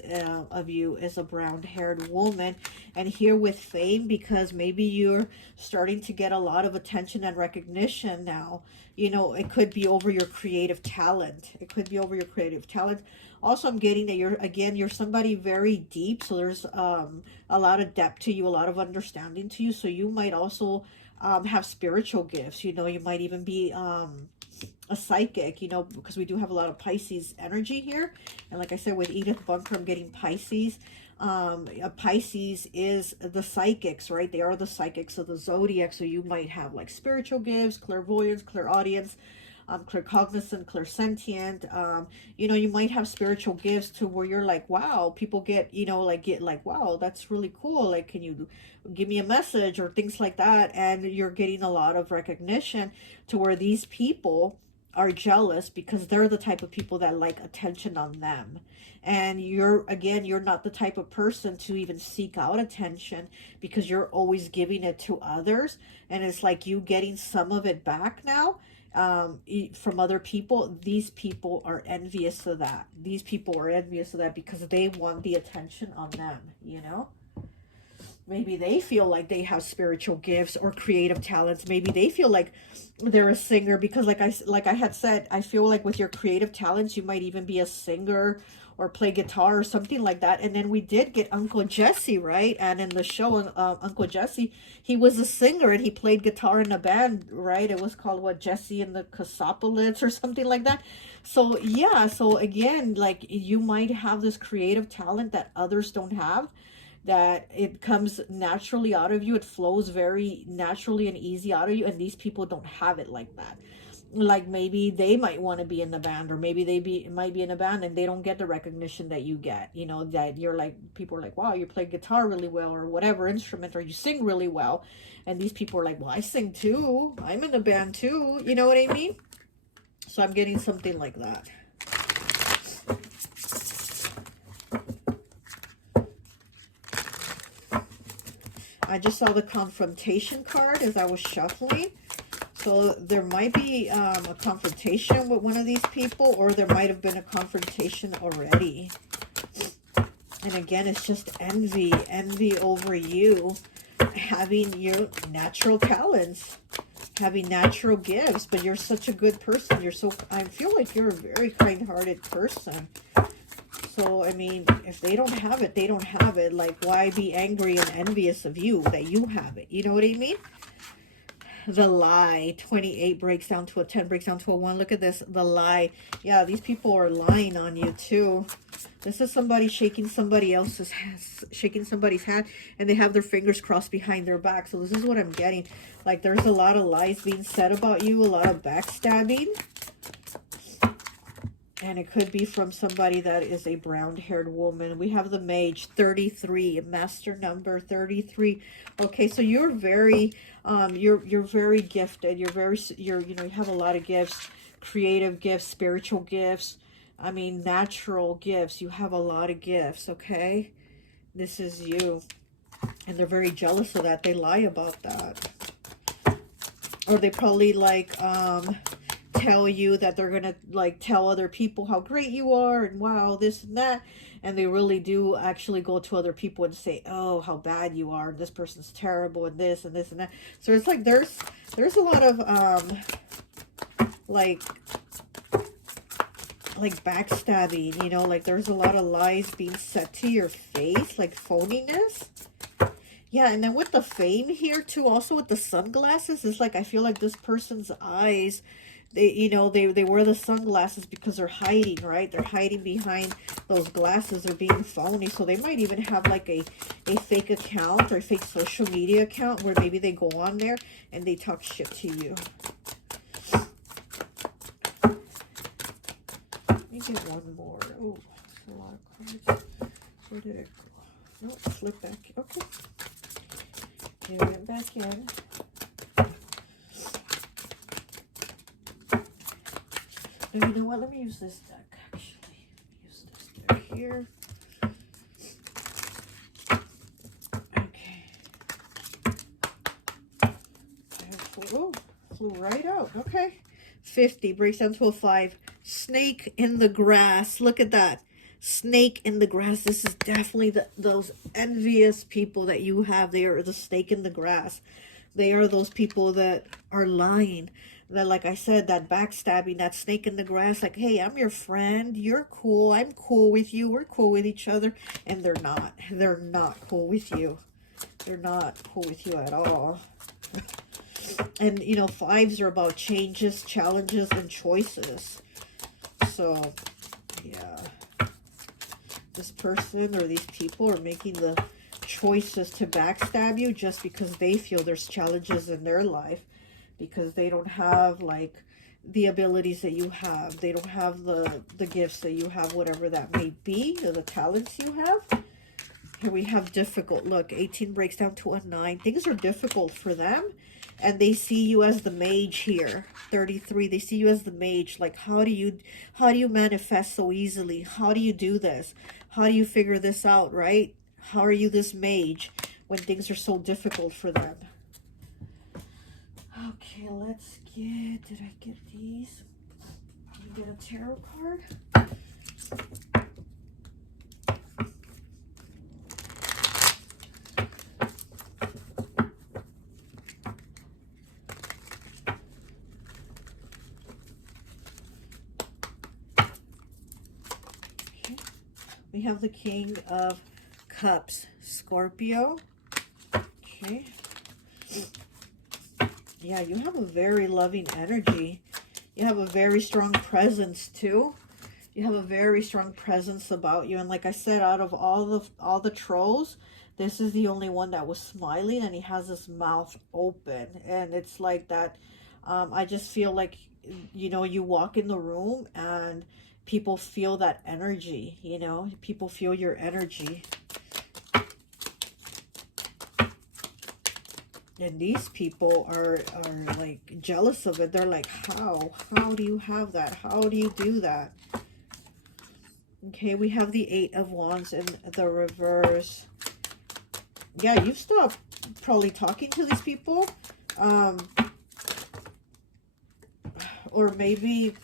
of you is a brown-haired woman. And here with fame, because maybe you're starting to get a lot of attention and recognition now. You know, it could be over your creative talent. It could be over your creative talent. Also, I'm getting that you're somebody very deep. So there's a lot of depth to you, a lot of understanding to you. So you might also have spiritual gifts. You know, you might even be a psychic, you know, because we do have a lot of Pisces energy here. And like I said, with Edith Bunker, I'm getting Pisces. Pisces is the psychics, right? They are the psychics of the zodiac. So you might have like spiritual gifts, clairvoyance, clairaudience, claircognizant, clairsentient. You know, you might have spiritual gifts to where you're like, wow, people get, you know, like wow, that's really cool. Like, can you give me a message or things like that? And you're getting a lot of recognition to where these people are jealous because they're the type of people that like attention on them. And you're not the type of person to even seek out attention because you're always giving it to others. And it's like you getting some of it back now from other people. These people are envious of that. These people are envious of that because they want the attention on them, you know? Maybe they feel like they have spiritual gifts or creative talents. Maybe they feel like they're a singer because like I had said, I feel like with your creative talents, you might even be a singer or play guitar or something like that. And then we did get Uncle Jesse, right? And in the show, Uncle Jesse, he was a singer and he played guitar in a band, right? It was called, what, Jesse and the Cassopolits or something like that. So, yeah. So, again, like you might have this creative talent that others don't have, that it comes naturally out of you. It flows very naturally and easy out of you. And these people don't have it like that. Like maybe they might want to be in the band, or maybe might be in a band and they don't get the recognition that you get, you know, that you're like, people are like, wow, you play guitar really well, or whatever instrument, or you sing really well. And these people are like, well, I sing too. I'm in a band too. You know what I mean? So I'm getting something like that. I just saw the confrontation card as I was shuffling. So there might be a confrontation with one of these people, or there might have been a confrontation already. And again, it's just envy. Envy over you having your natural talents, having natural gifts, but you're such a good person. I feel like you're a very kind-hearted person. So, I mean, if they don't have it, they don't have it. Like, why be angry and envious of you that you have it? You know what I mean? The lie. 28 breaks down to a 10, breaks down to a 1. Look at this. The lie. Yeah, these people are lying on you too. This is somebody shaking somebody else's shaking somebody's hand, and they have their fingers crossed behind their back. So this is what I'm getting. Like, there's a lot of lies being said about you, a lot of backstabbing. And it could be from somebody that is a brown-haired woman. We have the Mage, 33, master number 33. Okay, so you're very you're very gifted. You have a lot of gifts, creative gifts, spiritual gifts. I mean, natural gifts. You have a lot of gifts, okay? This is you. And they're very jealous of that. They lie about that. Or they probably, like, tell you that they're going to, like, tell other people how great you are and wow, this and that. And they really do actually go to other people and say, oh, how bad you are. This person's terrible and this and this and that. So it's like there's a lot of, like backstabbing, you know, like there's a lot of lies being said to your face, like phoniness. Yeah, and then with the fame here too, also with the sunglasses, it's like I feel like this person's eyes, they wear the sunglasses because they're hiding, right? They're hiding behind those glasses. They're being phony. So they might even have like a fake account or a fake social media account where maybe they go on there and they talk shit to you. Let me get one more. Oh, a lot of cards. Where did it go? Nope, flip back. Okay. Get it back in. Now, you know what? Let me use this deck, actually. Use this deck here. Okay. Oh, flew right out. Okay. 50 breaks down to a 5. Snake in the grass. Look at that. Snake in the grass. This is definitely those envious people that you have. They are the snake in the grass. They are those people that are lying. That, like I said, that backstabbing, that snake in the grass. Like, hey, I'm your friend. You're cool. I'm cool with you. We're cool with each other. And they're not. They're not cool with you. They're not cool with you at all. And, you know, 5s are about changes, challenges, and choices. So, yeah. This person or these people are making the choices to backstab you just because they feel there's challenges in their life, because they don't have, like, the abilities that you have. They don't have the gifts that you have, whatever that may be, or the talents you have. Here we have difficult. Look, 18 breaks down to a 9. Things are difficult for them. And they see you as the mage here. 33. They see you as the mage. Like, how do you manifest so easily? How do you do this? How do you figure this out, right? How are you this mage when things are so difficult for them? Okay, let's get, did I get these? Let me get a tarot card. We have the King of Cups, Scorpio. Okay. Yeah, you have a very loving energy. You have a very strong presence too. You have a very strong presence about you. And like I said, out of all the trolls, this is the only one that was smiling, and he has his mouth open. And it's like that. I just feel like, you know, you walk in the room and people feel that energy, you know, people feel your energy. And these people are like jealous of it. They're like, how do you have that? How do you do that? Okay, we have the 8 of Wands in the reverse. Yeah, you've stopped probably talking to these people. Or maybe,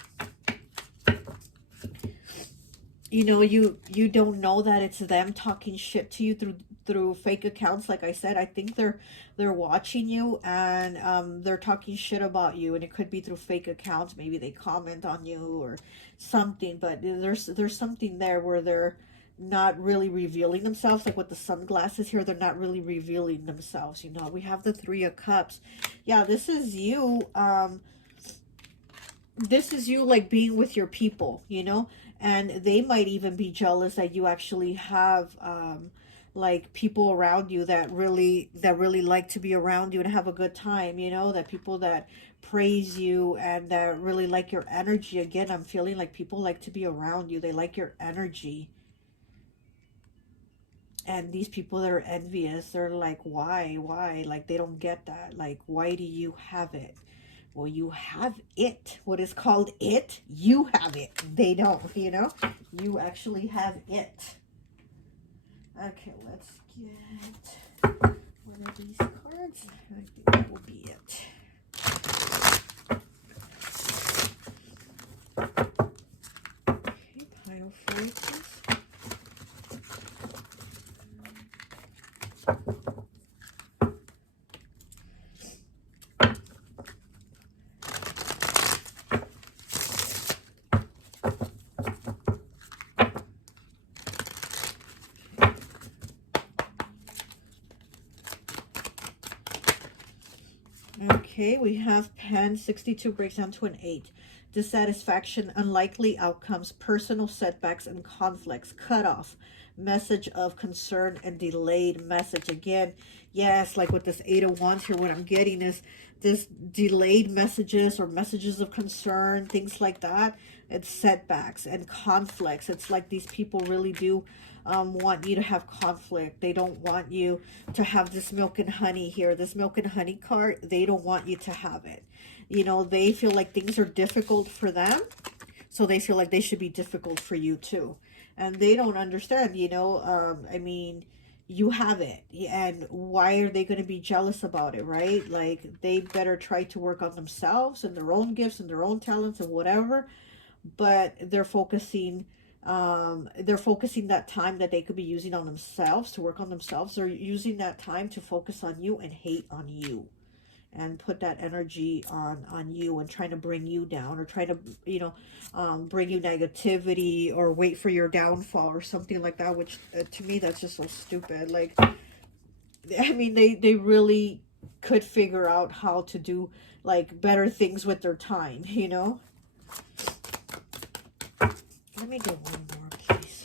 you know, you don't know that it's them talking shit to you through fake accounts. Like I said, I think they're watching you, and they're talking shit about you, and it could be through fake accounts. Maybe they comment on you or something, but there's something there where they're not really revealing themselves. Like with the sunglasses here, they're not really revealing themselves. You know, we have the Three of Cups. Yeah, this is you. This is you, like, being with your people, you know, and they might even be jealous that you actually have like people around you that really like to be around you and have a good time, you know, that people that praise you and that really like your energy. Again, I'm feeling like people like to be around you. They like your energy. And these people that are envious, they're like, why, like, they don't get that. Like, why do you have it? Well, you have it. What is called it? You have it. They don't, you know? You actually have it. Okay, let's get one of these cards. I think that will be it. Okay, pile 4, please. Okay, we have pen. 62 breaks down to an 8. Dissatisfaction, unlikely outcomes, personal setbacks and conflicts, cutoff, message of concern and delayed message. Again, yes, like with this 8 of Wands here, what I'm getting is this delayed messages or messages of concern, things like that. It's setbacks and conflicts. It's like these people really do want you to have conflict. They don't want you to have this milk and honey here. This milk and honey card, they don't want you to have it. You know, they feel like things are difficult for them, so they feel like they should be difficult for you too. And they don't understand, you know, I mean, you have it, and why are they going to be jealous about it, right? Like, they better try to work on themselves and their own gifts and their own talents and whatever. But they're focusing that time that they could be using on themselves to work on themselves. They're using that time to focus on you and hate on you, and put that energy on you and trying to bring you down, or trying to, you know, bring you negativity or wait for your downfall or something like that, which to me, that's just so stupid. Like, I mean, they really could figure out how to do like better things with their time, you know. Let me get one more, please.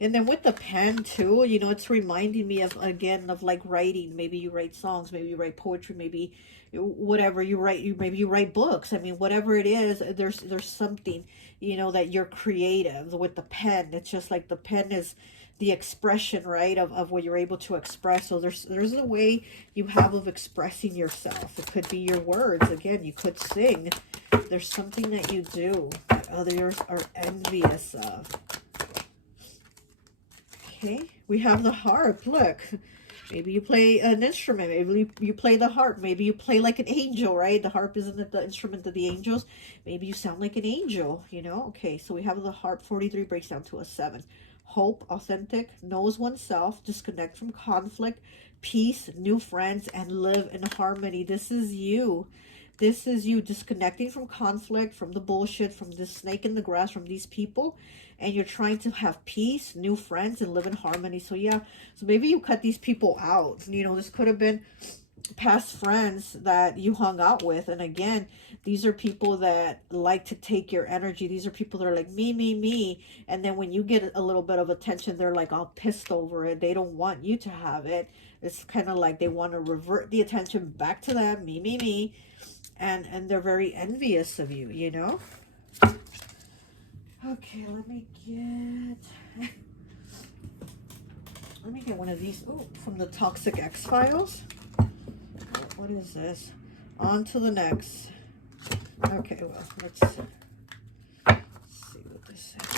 And then with the pen too, you know, it's reminding me of, again, of like writing. Maybe you write songs, maybe you write poetry, maybe whatever you write, maybe you write books. I mean, whatever it is, there's something, you know, that you're creative with the pen. It's just like the pen is the expression, right, of what you're able to express. So there's a way you have of expressing yourself. It could be your words. Again, you could sing. There's something that you do that others are envious of. Okay, we have the harp. Look, maybe you play an instrument. Maybe you play the harp. Maybe you play like an angel, right? The harp, isn't it the instrument of the angels? Maybe you sound like an angel, you know? Okay, so we have the harp. 43 breaks down to a 7. Hope, authentic, knows oneself, disconnect from conflict, peace, new friends, and live in harmony. This is you. This is you disconnecting from conflict, from the bullshit, from this snake in the grass, from these people. And you're trying to have peace, new friends, and live in harmony. So yeah, so maybe you cut these people out. You know, this could have been past friends that you hung out with. And again, these are people that like to take your energy. These are people that are like, me. And then when you get a little bit of attention, they're like all pissed over it. They don't want you to have it. It's kind of like they want to revert the attention back to them, me. And they're very envious of you, you know? Okay, let me get one of these. Oh, from the Toxic X-Files. What is this? On to the next. Okay, well, let's see what this is.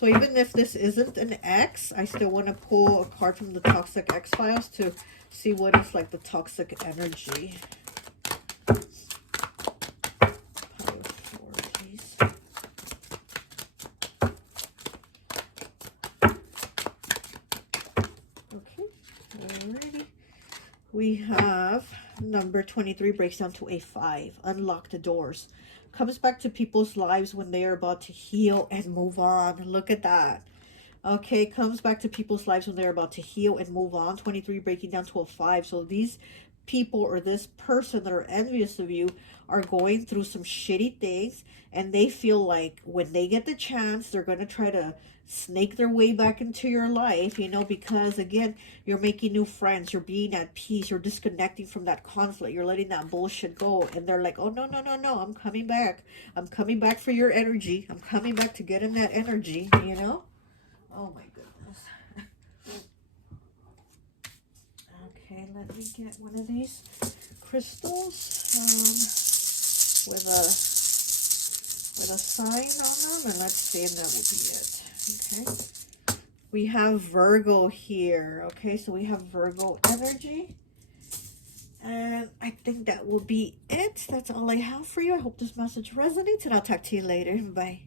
So even if this isn't an X, I still want to pull a card from the Toxic X-Files to see what is like the toxic energy. Pile of 4, please. Okay, alrighty. We have number 23 breaks down to a 5. Unlock the doors. Comes back to people's lives when they are about to heal and move on. Look at that. Okay, comes back to people's lives when they're about to heal and move on. 23 breaking down to a 5. So these people or this person that are envious of you are going through some shitty things, and they feel like when they get the chance, they're going to try to snake their way back into your life, you know, because again, you're making new friends, you're being at peace, you're disconnecting from that conflict, you're letting that bullshit go, and they're like, oh no, no, no, no, I'm coming back for your energy, I'm coming back to get in that energy, you know. Oh my goodness. Okay, let me get one of these crystals with a sign on them, and let's see, and that will be it. Okay, we have Virgo here. Okay, so we have Virgo energy, and I think that will be it. That's all I have for you. I hope this message resonates, and I'll talk to you later. Bye.